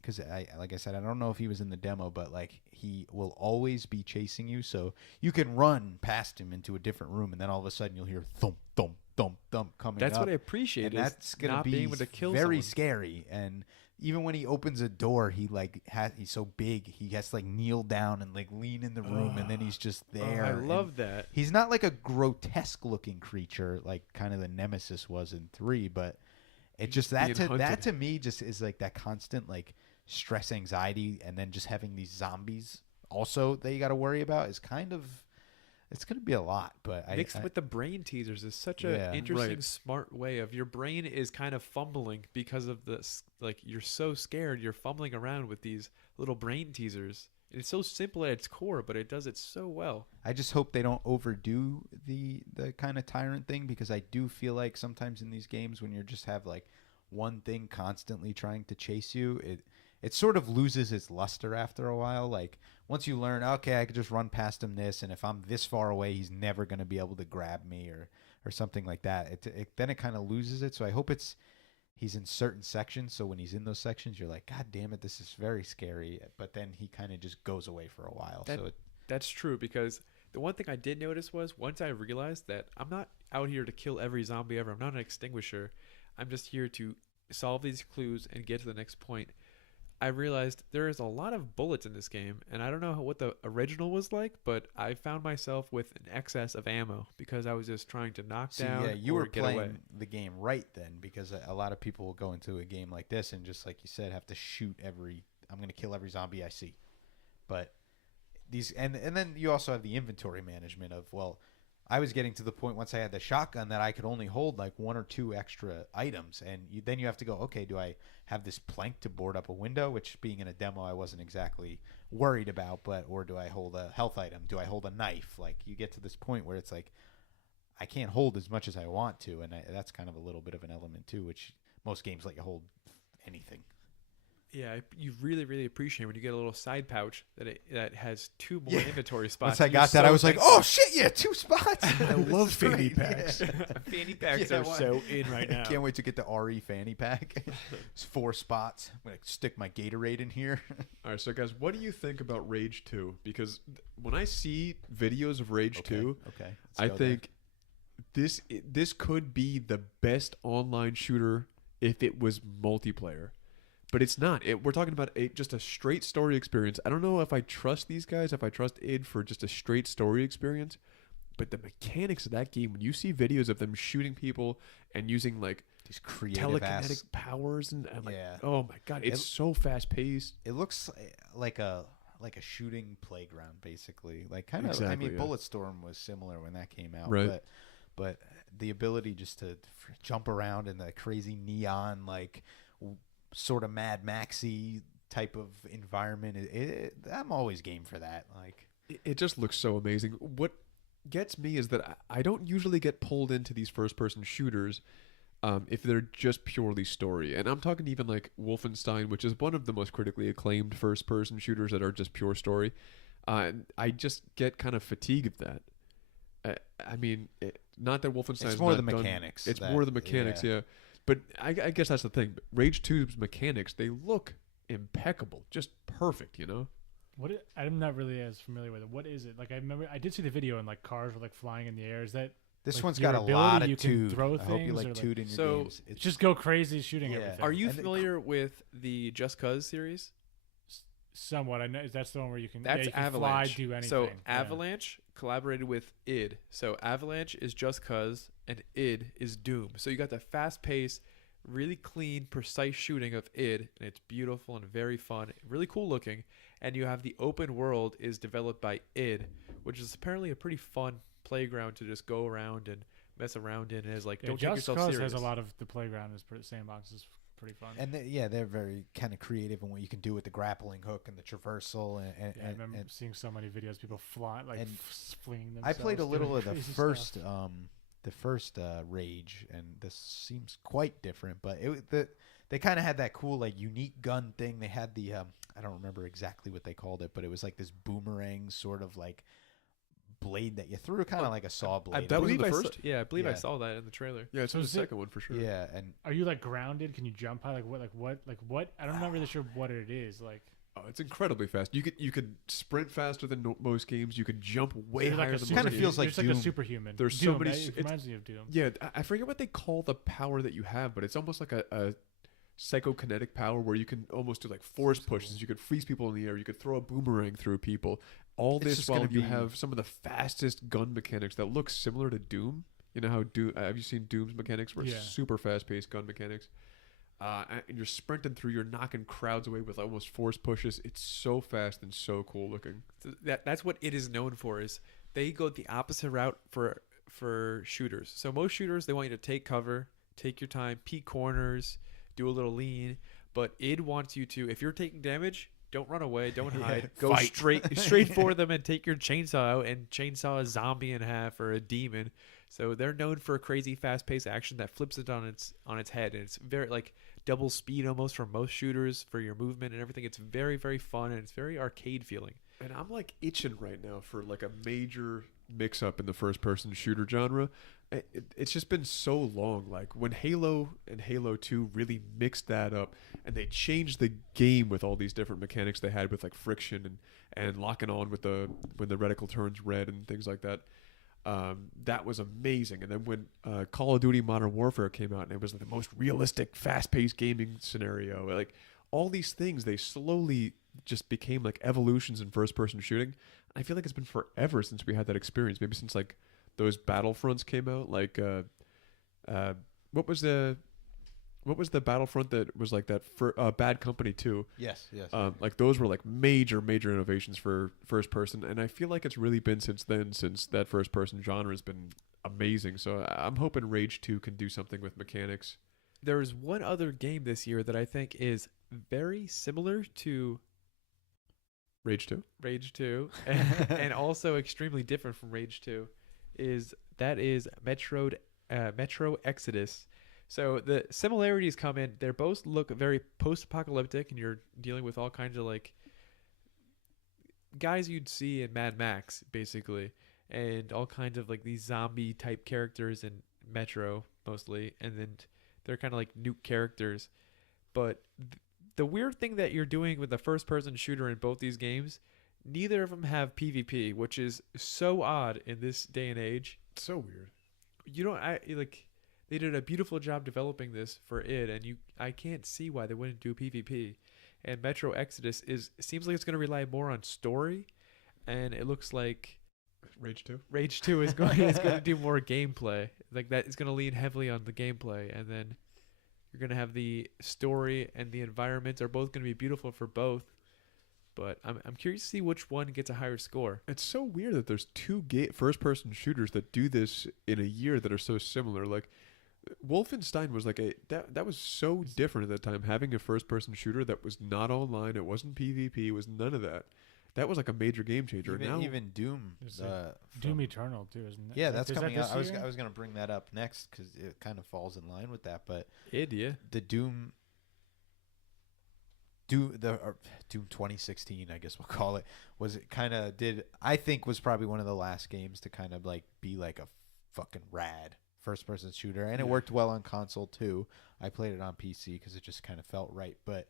because like I said, I don't know if he was in the demo, but like he will always be chasing you. So you can run past him into a different room, and then all of a sudden you'll hear thump thump thump thump coming. That's up. what I appreciate. And is that's gonna not be being able to kill very someone. scary. And even when he opens a door, he like he's so big, he has to like kneel down and like lean in the room, and then he's just there. I and love that. he's not like a grotesque looking creature like kind of the Nemesis was in 3, but it just being that hunted. to me just is like that constant like stress, anxiety, and then just having these zombies also that you got to worry about is kind of, it's going to be a lot. But Mixed with the brain teasers is such Yeah. a interesting, Right. smart way of your brain is kind of fumbling because of this. Like you're so scared, you're fumbling around with these little brain teasers. It's so simple at its core, but it does it so well. I just hope they don't overdo the kind of tyrant thing, because I do feel like sometimes in these games when you just have like one thing constantly trying to chase you, it sort of loses its luster after a while. Like once you learn, okay, I could just run past him this, and if I'm this far away, he's never going to be able to grab me or something like that. Then it kind of loses it. So I hope he's in certain sections, so when he's in those sections, you're like, God damn it, this is very scary. But then he kind of just goes away for a while. That's true, because the one thing I did notice was once I realized that I'm not out here to kill every zombie ever. I'm not an extinguisher. I'm just here to solve these clues and get to the next point. I realized there is a lot of bullets in this game, and I don't know what the original was like, but I found myself with an excess of ammo because I was just trying to knock down yeah, you or were get playing away. the game right then, because a lot of people will go into a game like this and just like you said, have to shoot I'm going to kill every zombie I see. But these and then you also have the inventory management of, well, I was getting to the point once I had the shotgun that I could only hold like 1 or 2 extra items, and then you have to go, okay, do I have this plank to board up a window, which being in a demo I wasn't exactly worried about, or do I hold a health item? Do I hold a knife? Like you get to this point where it's like I can't hold as much as I want to, and that's kind of a little bit of an element too, which most games let you hold anything. Yeah, you really, really appreciate when you get a little side pouch that has 2 more inventory spots. Once I You're got that, so I was like, thankful. oh shit, yeah, 2 spots. I love This is fanny great. packs. Yeah. Fanny packs Yeah, are why- so in right now. I can't wait to get the RE fanny pack. It's 4 spots. I'm gonna stick my Gatorade in here. All right, so guys, what do you think about Rage 2? Because when I see videos of Rage 2, Okay. let's I go there. think this could be the best online shooter if it was multiplayer. But it's not. We're talking about just a straight story experience. I don't know if I trust these guys, if I trust id for just a straight story experience. But the mechanics of that game, when you see videos of them shooting people and using like these creative telekinetic ass. powers, and I'm like, Yeah. oh my god, it's so fast paced. It looks like a shooting playground, basically. Like kind of. I Exactly, mean, yeah. Bulletstorm was similar when that came out, Right. But the ability just to jump around in the crazy neon, like sort of Mad Maxy type of environment, I'm always game for that. Like, It just looks so amazing. What gets me is that I don't usually get pulled into these first-person shooters if they're just purely story. And I'm talking even like Wolfenstein, which is one of the most critically acclaimed first-person shooters that are just pure story. I just get kind of fatigued of that. I mean, not that Wolfenstein it's more is the not done- mechanics. It's more the mechanics, yeah. But I guess that's the thing. Rage 2's mechanics, they look impeccable, just perfect, you know? I'm not really as familiar with it. What is it? Like I remember I did see the video and like cars were like flying in the air. Is that This like, one's your got a ability, lot of you can toot. throw I hope you things, like or, like- toot in your So, games. It's just go crazy shooting Yeah. everything? Are you And the- familiar with the Just Cause series? Somewhat. I know that's the one where you can. That's you can Avalanche. Fly, do anything. So Yeah. Avalanche collaborated with id. So Avalanche is Just Cause and id is Doom. So you got the fast pace, really clean, precise shooting of id, and it's beautiful and very fun, really cool looking. And you have the open world is developed by id, which is apparently a pretty fun playground to just go around and mess around in. And is like, Yeah, don't take Just yourself Cause serious. has a lot of the playground is sandbox is pretty fun. And they're very kind of creative in what you can do with the grappling hook and the traversal. And I remember seeing so many videos people fly like and flinging I themselves. played a little doing of the crazy first stuff. Rage, and this seems quite different. But they kind of had that cool like unique gun thing. They had the I don't remember exactly what they called it, but it was like this boomerang sort of like blade that you threw, kind of like a saw blade. that was in believe the I first? I believe I Yeah. saw that in the trailer. Yeah, it's So in the is it- second one for sure. yeah, and Are you like grounded? Can you jump high? Like what? I'm not really sure what it is. Like Oh, it's incredibly fast. You could sprint faster than most games. You could jump way you're higher like a than super- most Kinda games. feels you're like just like a Doom. superhuman. There's Doom, so many. It reminds me of Doom. Yeah, I forget what they call the power that you have, but it's almost like a psychokinetic power where you can almost do like force pushes. You could freeze people in the air. You could throw a boomerang through people. All It's this just while gonna you be- have some of the fastest gun mechanics that look similar to Doom. You know how Doom? Have you seen Doom's mechanics? Where Yeah. it's super fast-paced gun mechanics. And you're sprinting through. You're knocking crowds away with almost force pushes. It's so fast and so cool looking. So that's what it is known for. Is they go the opposite route for shooters. So most shooters, they want you to take cover, take your time, peek corners, do a little lean. But id wants you to, if you're taking damage, don't run away, don't Yeah, hide, go fight. straight for them and take your chainsaw out and chainsaw a zombie in half or a demon. So they're known for a crazy fast-paced action that flips it on its head, and it's very like double speed almost for most shooters for your movement and everything. It's very, very fun, and it's very arcade feeling. And I'm like itching right now for like a major mix up in the first person shooter genre. It's just been so long. Like when Halo and Halo 2 really mixed that up and they changed the game with all these different mechanics they had with like friction and locking on with when the reticle turns red and things like that. That was amazing. And then when Call of Duty Modern Warfare came out and it was the most realistic, fast-paced gaming scenario, like all these things, they slowly just became like evolutions in first-person shooting. I feel like it's been forever since we had that experience. Maybe since like those Battlefronts came out. Like what was the Battlefront that was like that for Bad Company 2? yes. Like those were like major innovations for first person, and I feel like it's really been since then, since that first person genre has been amazing. So I'm hoping Rage 2 can do something with mechanics. There's one other game this year that I think is very similar to Rage 2? Rage 2 and also extremely different from Rage 2 is Metro Exodus. So the similarities come in. They both look very post-apocalyptic, and you're dealing with all kinds of like guys you'd see in Mad Max, basically, and all kinds of like these zombie type characters in Metro mostly, and then they're kind of like nuke characters. But the weird thing that you're doing with the first-person shooter in both these games, neither of them have PvP, which is so odd in this day and age. It's so weird. They did a beautiful job developing this for id, and I can't see why they wouldn't do PvP. And Metro Exodus seems like it's going to rely more on story, and it looks like Rage 2? Rage 2 is going to do more gameplay. Like that is going to lean heavily on the gameplay, and then you're going to have the story and the environments are both going to be beautiful for both. But I'm curious to see which one gets a higher score. It's so weird that there's two first-person shooters that do this in a year that are so similar. Like Wolfenstein was like that was so different at the time. Having a first-person shooter that was not online, it wasn't PvP, it was none of that. That was like a major game changer. Even Doom. There's Doom from- Eternal too, isn't it? Yeah, Like, that's is that coming out. this I year? was gonna bring that up next because it kind of falls in line with that. But id, yeah. the Doom 2016, I guess we'll call it, I think was probably one of the last games to kind of like be like a fucking rad first person shooter, and it worked well on console too. I played it on PC because it just kind of felt right, but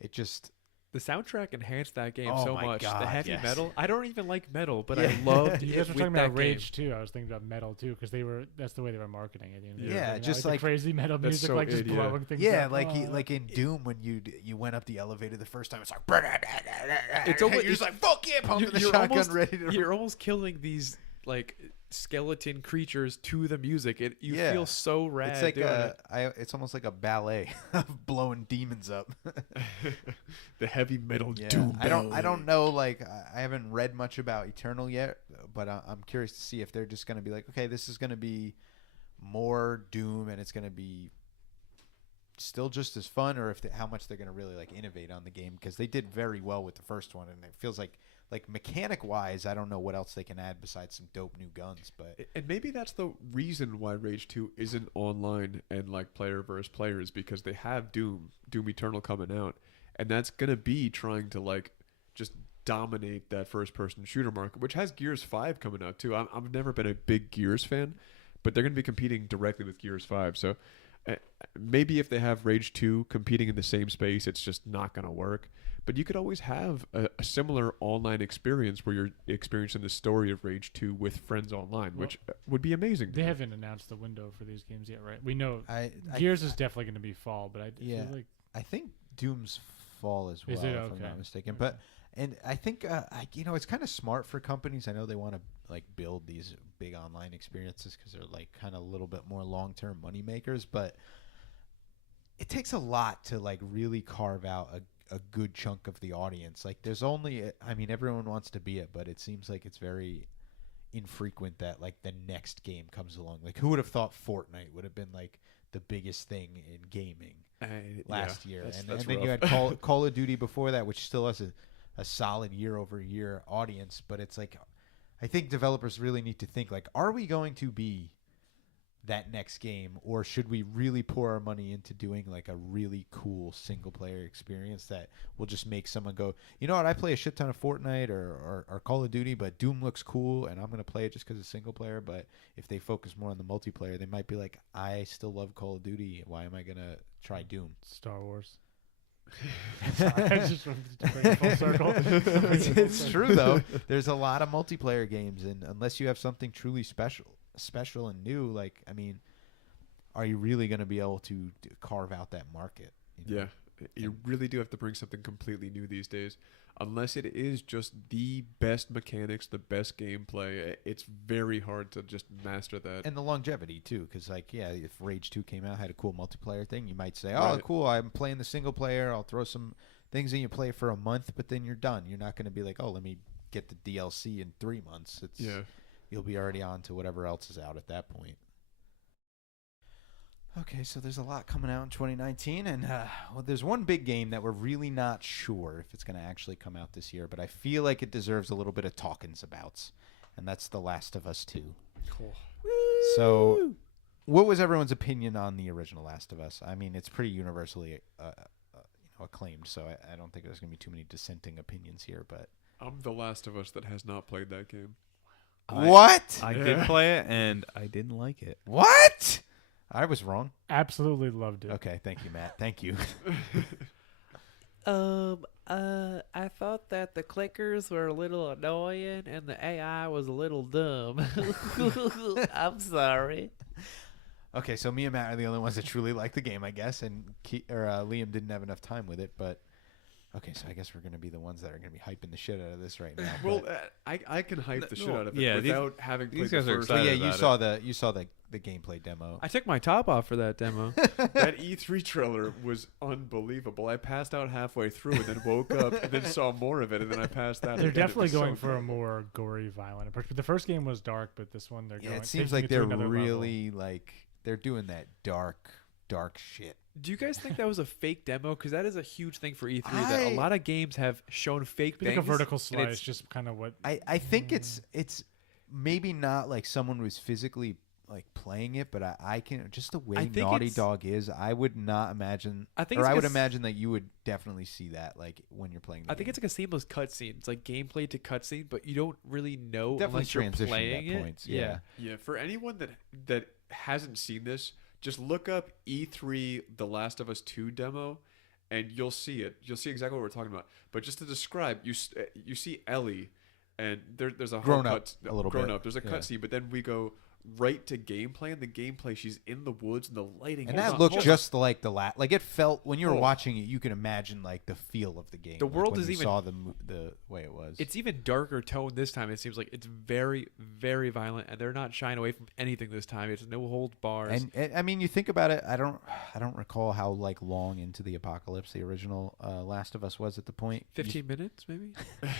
it just The soundtrack enhanced that game Oh so my much. The God, heavy yes. metal. I don't even like metal, but Yeah. I loved You it guys were with talking that about game. Rage too. I was thinking about metal too because that's the way they were marketing it. You know? Yeah, Like, just the like- crazy metal That's music, so like just id, yeah. blowing things yeah, up. like in Doom when you went up the elevator the first time, it's like It's almost- you're just like fuck yeah, pumping the You're shotgun almost- ready to. You're almost killing these like skeleton creatures to the music. You Yeah. feel so rad. It's like doing it. it's almost like a ballet of blowing demons up. the heavy metal Yeah, Doom. I don't know. Like I haven't read much about Eternal yet, but I'm curious to see if they're just going to be like, okay, this is going to be more Doom, and it's going to be still just as fun, or how much they're going to really like innovate on the game, because they did very well with the first one, and it feels like mechanic wise, I don't know what else they can add besides some dope new guns, but And maybe that's the reason why Rage 2 isn't online and like player versus player, is because they have Doom Eternal coming out, and that's gonna be trying to like just dominate that first-person shooter market, which has Gears 5 coming out too. I've never been a big Gears fan, but they're going to be competing directly with Gears 5. So maybe if they have Rage 2 competing in the same space, it's just not going to work. But you could always have a similar online experience where you're experiencing the story of Rage 2 with friends online, which would be amazing. They haven't announced the window for these games yet, right? We know I Gears is definitely going to be fall, but I feel like I think Doom's fall as well, Is it? if I'm Okay. not mistaken. But and I think it's kind of smart for companies. I know they want to like build these big online experiences because they're like kind of a little bit more long-term money makers, but it takes a lot to like really carve out a good chunk of the audience. Like there's only, I mean, everyone wants to be it, but it seems like it's very infrequent that like the next game comes along. Like who would have thought Fortnite would have been like the biggest thing in gaming last year? That's And then you rough. had Call of Duty before that, which still has a solid year-over-year audience. But it's like, I think developers really need to think like, are we going to be that next game, or should we really pour our money into doing like a really cool single player experience that will just make someone go, you know what, I play a shit ton of Fortnite or Call of Duty, but Doom looks cool and I'm going to play it just because it's single player. But if they focus more on the multiplayer, they might be like, I still love Call of Duty, why am I going to try Doom? Star Wars. I just wanted to bring it full circle. It's true though. There's a lot of multiplayer games, and unless you have something truly special and new, like, I mean, are you really going to be able to carve out that market? You know? Yeah, you really do have to bring something completely new these days. Unless it is just the best mechanics, the best gameplay, it's very hard to just master that. And the longevity too, because like, yeah, if Rage 2 came out, had a cool multiplayer thing, you might say, oh, Right. cool, I'm playing the single player, I'll throw some things in, you play for a month, but then you're done. You're not going to be like, oh, let me get the DLC in 3 months. You'll be already on to whatever else is out at that point. Okay, so there's a lot coming out in 2019, and well, there's one big game that we're really not sure if it's going to actually come out this year, but I feel like it deserves a little bit of talkings abouts, and that's The Last of Us 2. Cool. So, what was everyone's opinion on the original Last of Us? I mean, it's pretty universally acclaimed, so I don't think there's going to be too many dissenting opinions here, but... I'm the Last of Us that has not played that game. What? I did play it and I didn't like it. What? I was wrong. Absolutely loved it. Okay, thank you, Matt. Thank you. I thought that the clickers were a little annoying and the AI was a little dumb. I'm sorry. Okay, so me and Matt are the only ones that truly like the game, I guess, and Liam didn't have enough time with it, but... Okay, so I guess we're going to be the ones that are going to be hyping the shit out of this right now. Well, but- I can hype the shit no, out of it yeah, without having played these the guys are first. But excited yeah, about you saw the gameplay demo. I took my top off for that demo. That E3 trailer was unbelievable. I passed out halfway through and then woke up and then saw more of it and then I passed out. They're again. It definitely was so going for a incredible. more gory, violent approach. But the first game was dark, but this one they're Yeah, going. it seems taking like it to they're another level. really like they're doing that dark shit. Do you guys think that was a fake demo? Because that is a huge thing for E3. That a lot of games have shown fake Like things. a vertical and slice, it's- just kind of what. I think it's maybe not like someone was physically like playing it, but I can just the way I think Naughty it's- Dog is, I would not imagine. I think or it's I would 'cause- imagine that you would definitely see that like when you're playing. The I think game. it's like a seamless cutscene. It's like gameplay to cutscene, but you don't really know definitely unless you're transition playing at it. points. Yeah. Yeah, for anyone that hasn't seen this, just look up E3 The Last of Us 2 demo and you'll see it. You'll see exactly what we're talking about. But just to describe, you see Ellie and there's a whole Grown up a little grown bit. up. There's a Yeah. cutscene, but then we go right to gameplay, and the gameplay she's in the woods and the lighting. And Hold that on, looked hold just like the like it felt when you were Oh. watching it, you could imagine like the feel of the game. The like, world when is you even- saw the way it was. It's even darker tone this time. It seems like it's very, very violent, and they're not shying away from anything this time. It's no holds bars. and I mean, you think about it. I don't recall how like long into the apocalypse the original Last of Us was at the point. 15 minutes, maybe.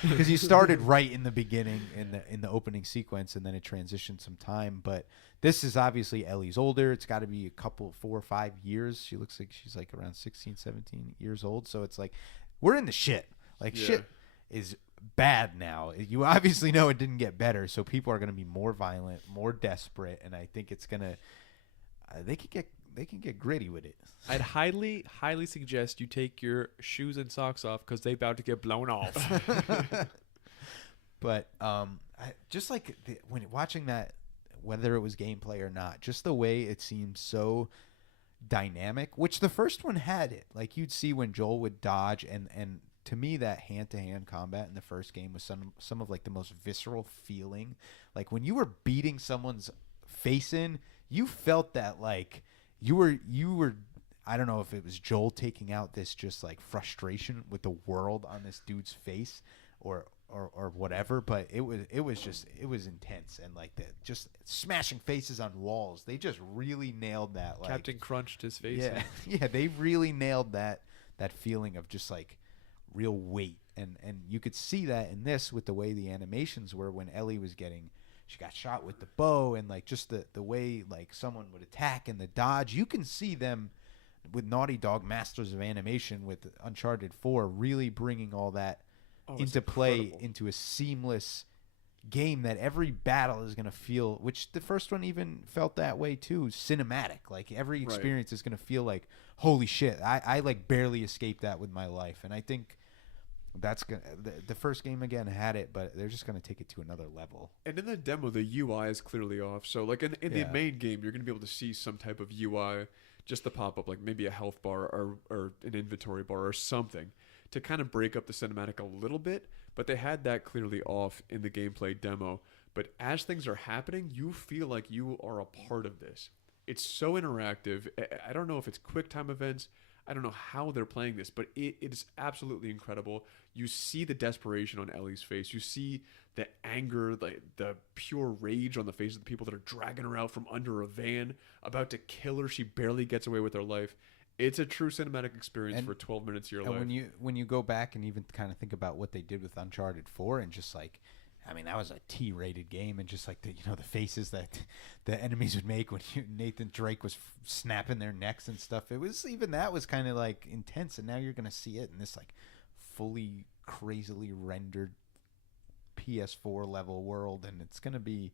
Because you started right in the beginning in the opening sequence, and then it transitioned some time. But this is obviously Ellie's older. It's got to be a couple 4 or 5 years. She looks like she's like around 16, 17 years old. So it's like we're in the shit. Like Yeah. shit is bad now. You obviously know it didn't get better. So people are going to be more violent, more desperate, and I think it's gonna. They could get get gritty with it. I'd highly suggest you take your shoes and socks off because they about to get blown off. But just like when watching that, whether it was gameplay or not, just the way it seemed so dynamic, which the first one had it. Like you'd see when Joel would dodge, and to me that hand-to-hand combat in the first game was some of like the most visceral feeling. Like when you were beating someone's face in, you felt that like you were I don't know if it was Joel taking out this just like frustration with the world on this dude's face or whatever, but it was intense, and like just smashing faces on walls. They just really nailed that. Like, Captain crunched his face. yeah, yeah, they really nailed that feeling of just like real weight, and you could see that in this with the way the animations were when Ellie was she got shot with the bow, and like just the way like someone would attack and the dodge. You can see them with Naughty Dog, masters of animation, with Uncharted 4 really bringing all that into play, into a seamless game that every battle is going to feel, which the first one even felt that way too, cinematic. Like every experience is going to feel like, holy shit, I like barely escaped that with my life. And I think that's gonna the first game again had it, but they're just going to take it to another level. And in the demo, the UI is clearly off. So like in the main game, you're going to be able to see some type of UI just to pop up, like maybe a health bar or an inventory bar or something, to kind of break up the cinematic a little bit, but they had that clearly off in the gameplay demo. But as things are happening, you feel like you are a part of this. It's so interactive. I don't know if it's quick time events. I don't know how they're playing this, but it is absolutely incredible. You see the desperation on Ellie's face. You see the anger, the pure rage on the faces of the people that are dragging her out from under a van, about to kill her. She barely gets away with her life. It's a true cinematic experience for 12 minutes of your life. And when you go back and even kind of think about what they did with Uncharted 4, and just like, I mean, that was a T-rated game, and just like the faces that the enemies would make when Nathan Drake was snapping their necks and stuff. It was that was kind of like intense, and now you're gonna see it in this like fully crazily rendered PS4 level world, and it's gonna be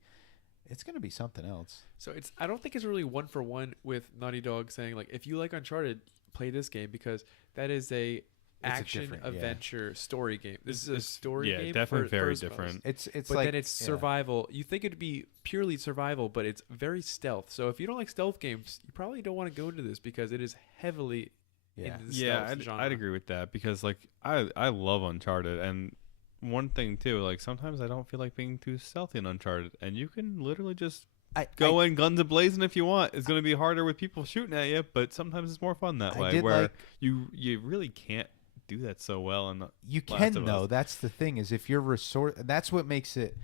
something else. So I don't think it's really one for one with Naughty Dog saying like, if you like Uncharted, play this game, because that is a action adventure story game. This is a story game. Yeah, definitely very first different. It's but like, then it's survival. You think it'd be purely survival, but it's very stealth. So if you don't like stealth games, you probably don't want to go into this, because it is heavily into the stealth genre. I'd agree with that, because like I love Uncharted, and one thing too, like sometimes I don't feel like being too stealthy in Uncharted, and you can literally just go in guns a-blazing if you want. It's going to be harder with people shooting at you, but sometimes it's more fun that way, where you really can't do that so well. And you can though. That's the thing, is if you're that's what makes it,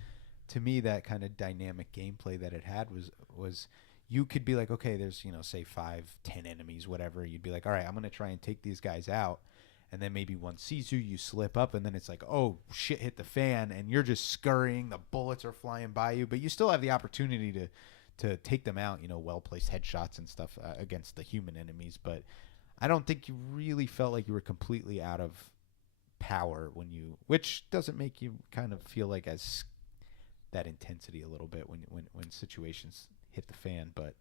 to me, that kind of dynamic gameplay that it had was you could be like, okay, there's say 5-10 enemies, whatever. You'd be like, all right, I'm going to try and take these guys out. And then maybe one sees you slip up, and then it's like, oh, shit hit the fan, and you're just scurrying. The bullets are flying by you, but you still have the opportunity to take them out, well-placed headshots and stuff against the human enemies. But I don't think you really felt like you were completely out of power which doesn't make you kind of feel like as that intensity a little bit when situations hit the fan, but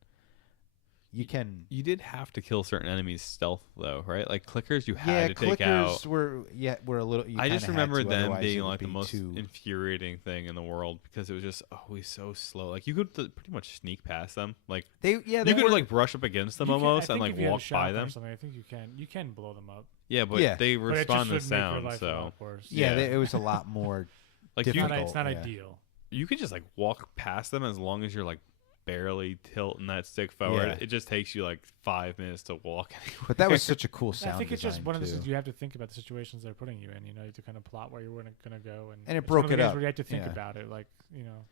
you did have to kill certain enemies stealth though, right? Like clickers, you had to take out. Clickers were a little. I just remember them being like the most infuriating thing in the world, because it was just always so slow. Like you could pretty much sneak past them. Like you could like brush up against them almost and like walk by them. I think you can blow them up. Yeah, but they respond to sound. So it was a lot more like difficult. It's not ideal. You could just like walk past them as long as you're like barely tilting that stick forward. Yeah. It just takes you like 5 minutes to walk anywhere. But that was such a cool sound. I think it's just one of the too. things you have to think about the situations they're putting you in. You have to kind of plot where you're going to go, and it it's broke one of it the games up. Where you have to think about it, like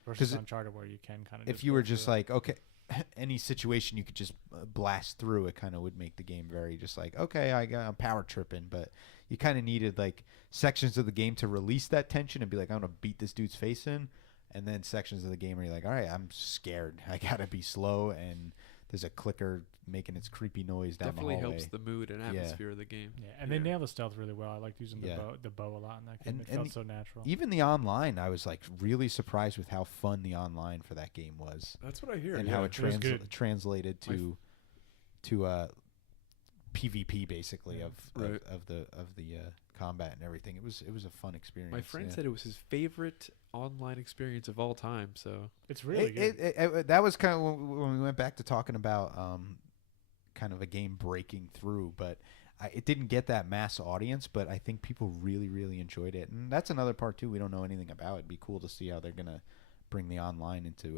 versus Uncharted, where you can kind of. If you were just like, okay, any situation you could just blast through, it kind of would make the game very just like, okay, I'm power tripping, but you kind of needed like sections of the game to release that tension and be like, I'm gonna beat this dude's face in. And then sections of the game where you're like, all right, I'm scared. I got to be slow. And there's a clicker making its creepy noise down Definitely the hallway. helps the mood and atmosphere of the game. Yeah, and they nail the stealth really well. I liked using the bow a lot in that game. It felt so natural. Even the online, I was like really surprised with how fun the online for that game was. That's what I hear. And how it translated PvP basically Yeah. of the combat and everything. It was a fun experience. My friend yeah. said it was his favorite online experience of all time. So It's really good. That was kind of when we went back to talking about kind of a game breaking through, but it didn't get that mass audience. But I think people really, really enjoyed it, and that's another part too. We don't know anything about. It'd be cool to see how they're gonna bring the online into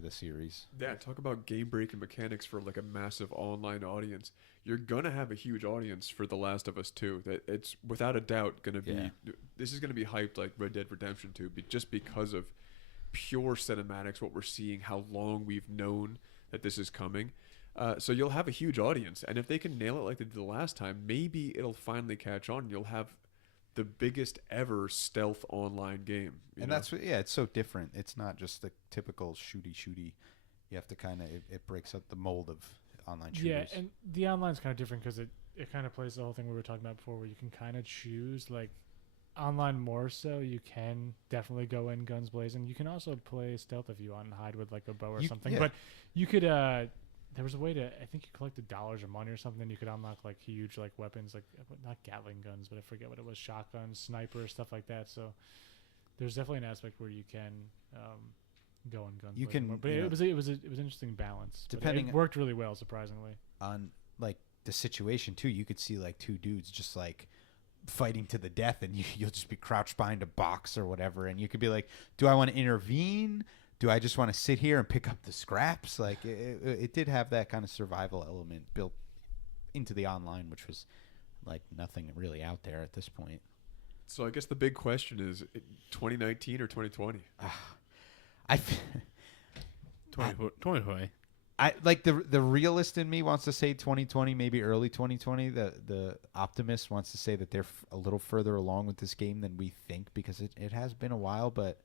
the series. Yeah, talk about game breaking mechanics for like a massive online audience. You're gonna have a huge audience for The Last of Us 2. That it's without a doubt gonna be. Yeah. This is gonna be hyped like Red Dead Redemption 2, just because of pure cinematics. What we're seeing, how long we've known that this is coming. So you'll have a huge audience, and if they can nail it like they did the last time, maybe it'll finally catch on. You'll have the biggest ever stealth online game. You And know? that's it's so different. It's not just the typical shooty. You have to kind of it breaks up the mold of online shooters. Yeah, and the online's kind of different because it kind of plays the whole thing we were talking about before, where you can kind of choose. Like online more so, you can definitely go in guns blazing. You can also play stealth if you want and hide with like a bow or something. yeah. But you could there was a way to, I think you collected dollars or money or something, and you could unlock like huge like weapons, like not Gatling guns, but I forget what it was, shotguns, sniper, stuff like that. So there's definitely an aspect where you can go in guns. You blazing can, more. But you it know, was an interesting balance. But depending- it worked really well, surprisingly. On like the situation too, you could see like two dudes just like fighting to the death, and you'll just be crouched behind a box or whatever, and you could be like, do I want to intervene? Do I just want to sit here and pick up the scraps? Like it did have that kind of survival element built into the online, which was like nothing really out there at this point. So I guess the big question is 2019 or 2020? I 2020. I like the realist in me wants to say 2020, maybe early 2020. The optimist wants to say that they're a little further along with this game than we think, because it has been a while, but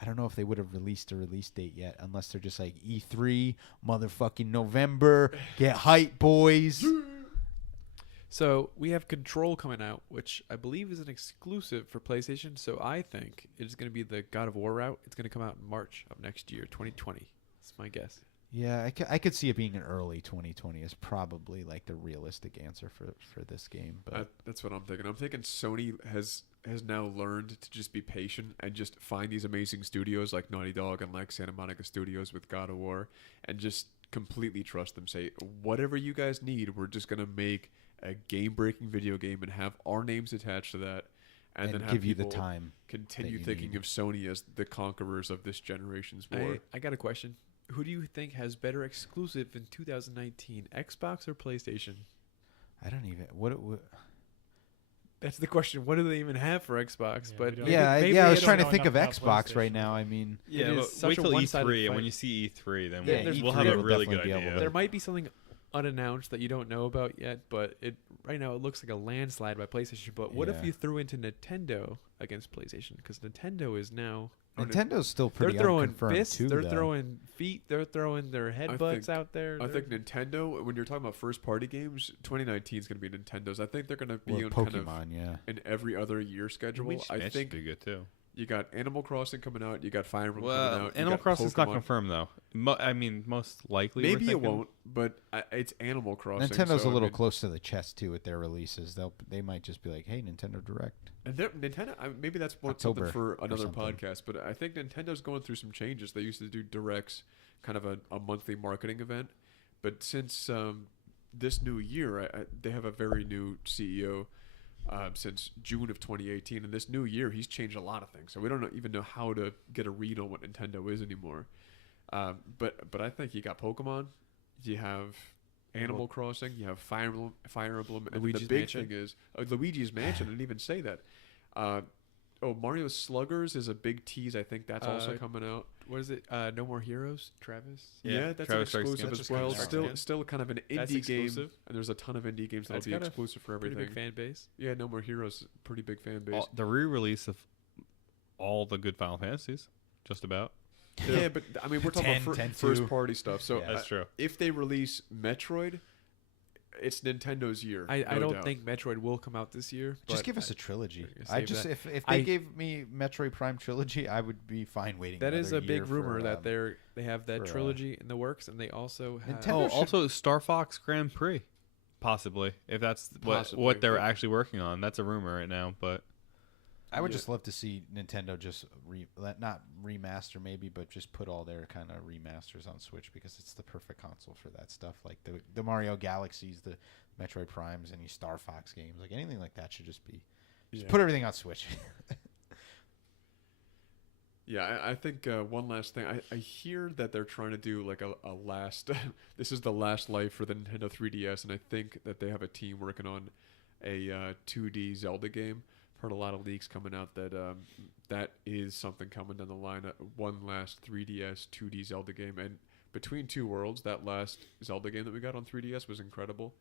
I don't know if they would have released a release date yet, unless they're just like E3, motherfucking November, get hype, boys. So we have Control coming out, which I believe is an exclusive for PlayStation. So I think it is going to be the God of War route. It's going to come out in March of next year, 2020. That's my guess. Yeah, I could see it being an early 2020 is probably like the realistic answer for this game. But That's what I'm thinking. I'm thinking Sony has now learned to just be patient and just find these amazing studios like Naughty Dog and like Santa Monica Studios with God of War, and just completely trust them. Say, whatever you guys need, we're just going to make a game-breaking video game and have our names attached to that, and then have give you the people time. continue you thinking need. of Sony as the conquerors of this generation's war. I got a question. Who do you think has better exclusive in 2019, Xbox or PlayStation? I don't even what That's the question. What do they even have for Xbox? Yeah, but we don't- maybe- yeah, maybe I they was don't trying to know think of enough about Xbox right PlayStation. now. I mean, It Yeah, is but such wait a till one-sided E3, and when fight. you see E3, then Yeah, we'll E3 have a will really good definitely be able idea. to- There might be something unannounced that you don't know about yet, but right now it looks like a landslide by PlayStation. But what if Yeah. you threw into Nintendo against PlayStation? Because Nintendo is now Nintend's still they're pretty throwing unconfirmed fists, too. they're though. throwing feet, they're throwing their headbutts think- out there. I They're- think Nintendo, when you're talking about first-party games, 2019 is going to be Nintendo's. I think they're going to be Or on Pokemon, kind of yeah. an every other year schedule. Luigi's I Mansion think should be good too. you got Animal Crossing coming out, you got Fire Emblem coming Well, out. you Animal got Crossing's not Pokemon. confirmed though. I mean, most likely. we're Maybe it thinking- won't, but it's Animal Crossing. Nintendo's so, a I little mean, close to the chest too with their releases. They might just be like, "Hey, Nintendo Direct." And Nintendo, maybe that's more October something for another something. podcast. But I think Nintendo's going through some changes. They used to do directs, kind of a monthly marketing event, but since this new year, they have a very new CEO. Since June of 2018, and this new year, he's changed a lot of things. So we don't even know how to get a read on what Nintendo is anymore. But I think you got Pokemon, you have Animal Crossing, you have Fire Emblem, and Luigi's the big Mansion. thing is Luigi's Mansion. I didn't even say that. Mario Sluggers is a big tease. I think that's also coming out. what is it? No More Heroes, Travis. Yeah, that's Travis an Strikes exclusive Again. That's as just coming well. out Still, again. still kind of an That's indie game, exclusive? and there's a ton of indie games that'll That's be got a exclusive for Pretty everything. big fan base. Yeah, No More Heroes, pretty big fan base. The re-release of all the good Final Fantasies, just about. Yeah, but I mean, we're talking 10, about 10 first too. party stuff. So Yeah. That's true. if they release Metroid, it's Nintendo's year. I no don't doubt. think Metroid will come out this year. Just but give us I- a trilogy. we're gonna I save just that. if they I- gave me Metroid Prime trilogy, I would be fine waiting. That is another a big year rumor for, that they have that for, trilogy in the works, and they also have. Nintendo Oh, should- also Star Fox Grand Prix, possibly, if that's Possibly, what they're but- actually working on. That's a rumor right now, but I would Yeah. just love to see Nintendo just not remaster maybe, but just put all their kind of remasters on Switch because it's the perfect console for that stuff. Like the Mario Galaxies, the Metroid Primes, any Star Fox games, like anything like that should just be. Just put everything on Switch. Yeah, I think one last thing. I hear that they're trying to do like a last. This is the last life for the Nintendo 3DS, and I think that they have a team working on a 2D Zelda game. Heard a lot of leaks coming out that that is something coming down the line. One last 3DS 2D Zelda game, and Between Two Worlds, that last Zelda game that we got on 3DS was incredible.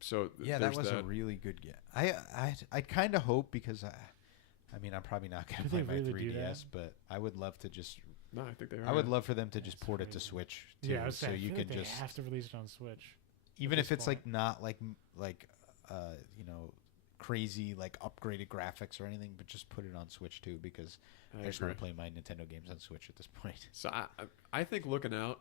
So Yeah, that there's was a really good game. I kind of hope because I mean I'm probably not gonna Do play they my really do 3DS, but I would love to just. No, I think they are. I would yeah. love for them to just That's port it to crazy. Switch too, Yeah, I was so saying, I you feel can like they just have to release it on Switch. even if this it's point. like not like you know crazy like upgraded graphics or anything, but just put it on Switch too because I I just want agree. to play my Nintendo games on Switch at this point. So I think looking out,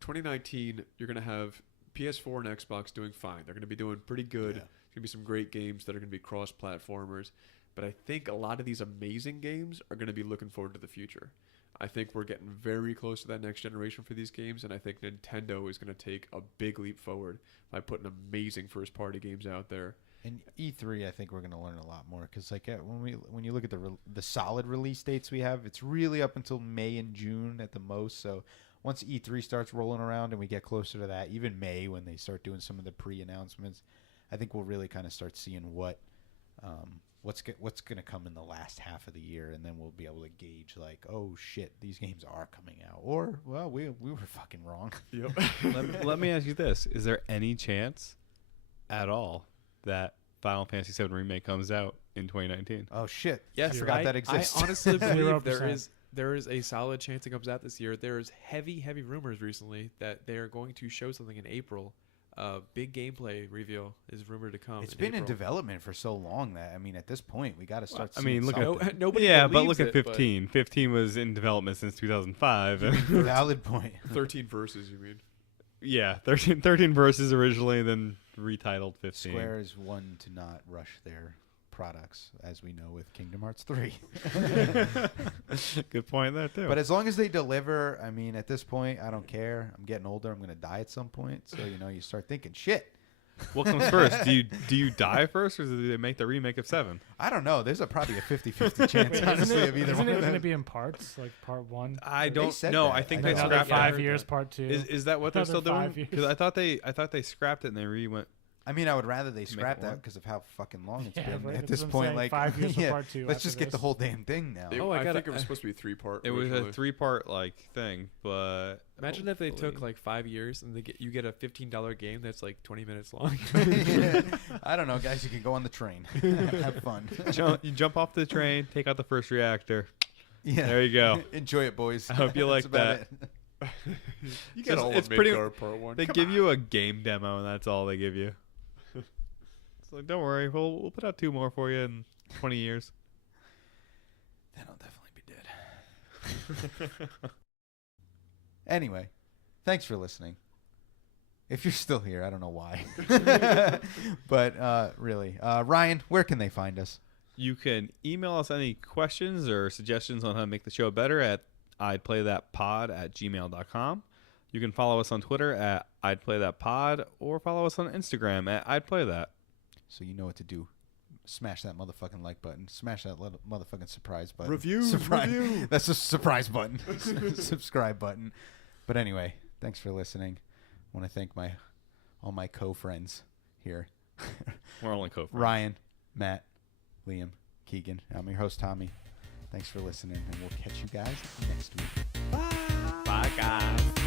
2019, you're going to have PS4 and Xbox doing fine. They're going to be doing pretty good. Yeah. There's going to be some great games that are going to be cross-platformers. But I think a lot of these amazing games are going to be looking forward to the future. I think we're getting very close to that next generation for these games, and I think Nintendo is going to take a big leap forward by putting amazing first-party games out there. In E3, I think we're going to learn a lot more because, like, when you look at the solid release dates we have, it's really up until May and June at the most. So once E3 starts rolling around and we get closer to that, even May when they start doing some of the pre-announcements, I think we'll really kind of start seeing what's going to come in the last half of the year, and then we'll be able to gauge like, oh shit, these games are coming out, or well, we were fucking wrong. Yep. let me ask you this: is there any chance at all that Final Fantasy VII Remake comes out in 2019? Oh shit, Yes, I forgot I, that exists. I honestly believe 0%. there is a solid chance it comes out this year. There is heavy rumors recently that they are going to show something in April. Big gameplay reveal is rumored to come. It's been in April. development for so long that I mean, at this point, we got to start. I seeing mean, look at- something. Nobody Yeah, but believes look at it, but 15. 15 was in development since 2005. Valid point. 13 verses, you mean? Yeah, 13 verses originally, then retitled 15. Square is one to not rush their products, as we know with Kingdom Hearts 3. Good point there too. But as long as they deliver, I mean, at this point, I don't care. I'm getting older. I'm going to die at some point. So, you know, you start thinking, shit. what comes first? Do you die first, or do they make the remake of 7? I don't know. There's probably a 50-50 chance, Wait, honestly, of either isn't one it of going to them. be in parts, like part 1? I They don't said know. that. I think I they know. Another scrapped Yeah, I 5 heard years, that. part 2. Is that what they're still Another doing? 5 Because I thought they scrapped it and they re-went. I mean, I would rather they scrap it that one. because of how fucking long it's Yeah, been. right, At that's this what I'm point, saying, like, 5 years for yeah, part 2 let's after just get the this. whole damn thing now. Oh, I I gotta- think it was supposed to be 3-part. It was a originally. 3-part like thing, but Imagine if they hopefully- took like 5 years and you get a $15 game that's like 20 minutes long. Yeah. I don't know, guys. You can go on the train. Have fun. you jump off the train, take out the first reactor. Yeah. There you go. Enjoy it, boys. I hope you That's like about that. it. You get Just- all it's of pretty- Midgard part 1. They Come give on. you a game demo, and that's all they give you. It's like, don't worry, we'll put out 2 more for you in 20 years. Then I'll definitely be dead. Anyway, thanks for listening. If you're still here, I don't know why. But really, Ryan, where can they find us? You can email us any questions or suggestions on how to make the show better at idplaythatpod@gmail.com. You can follow us on Twitter at idplaythatpod or follow us on Instagram at idplaythat. So you know what to do. Smash that motherfucking like button. Smash that motherfucking surprise button. Review. That's a surprise button. Subscribe button. But anyway, thanks for listening. I want to thank all my co-friends here. We're only co-friends. Ryan, Matt, Liam, Keegan. I'm your host, Tommy. Thanks for listening, and we'll catch you guys next week. Bye, guys.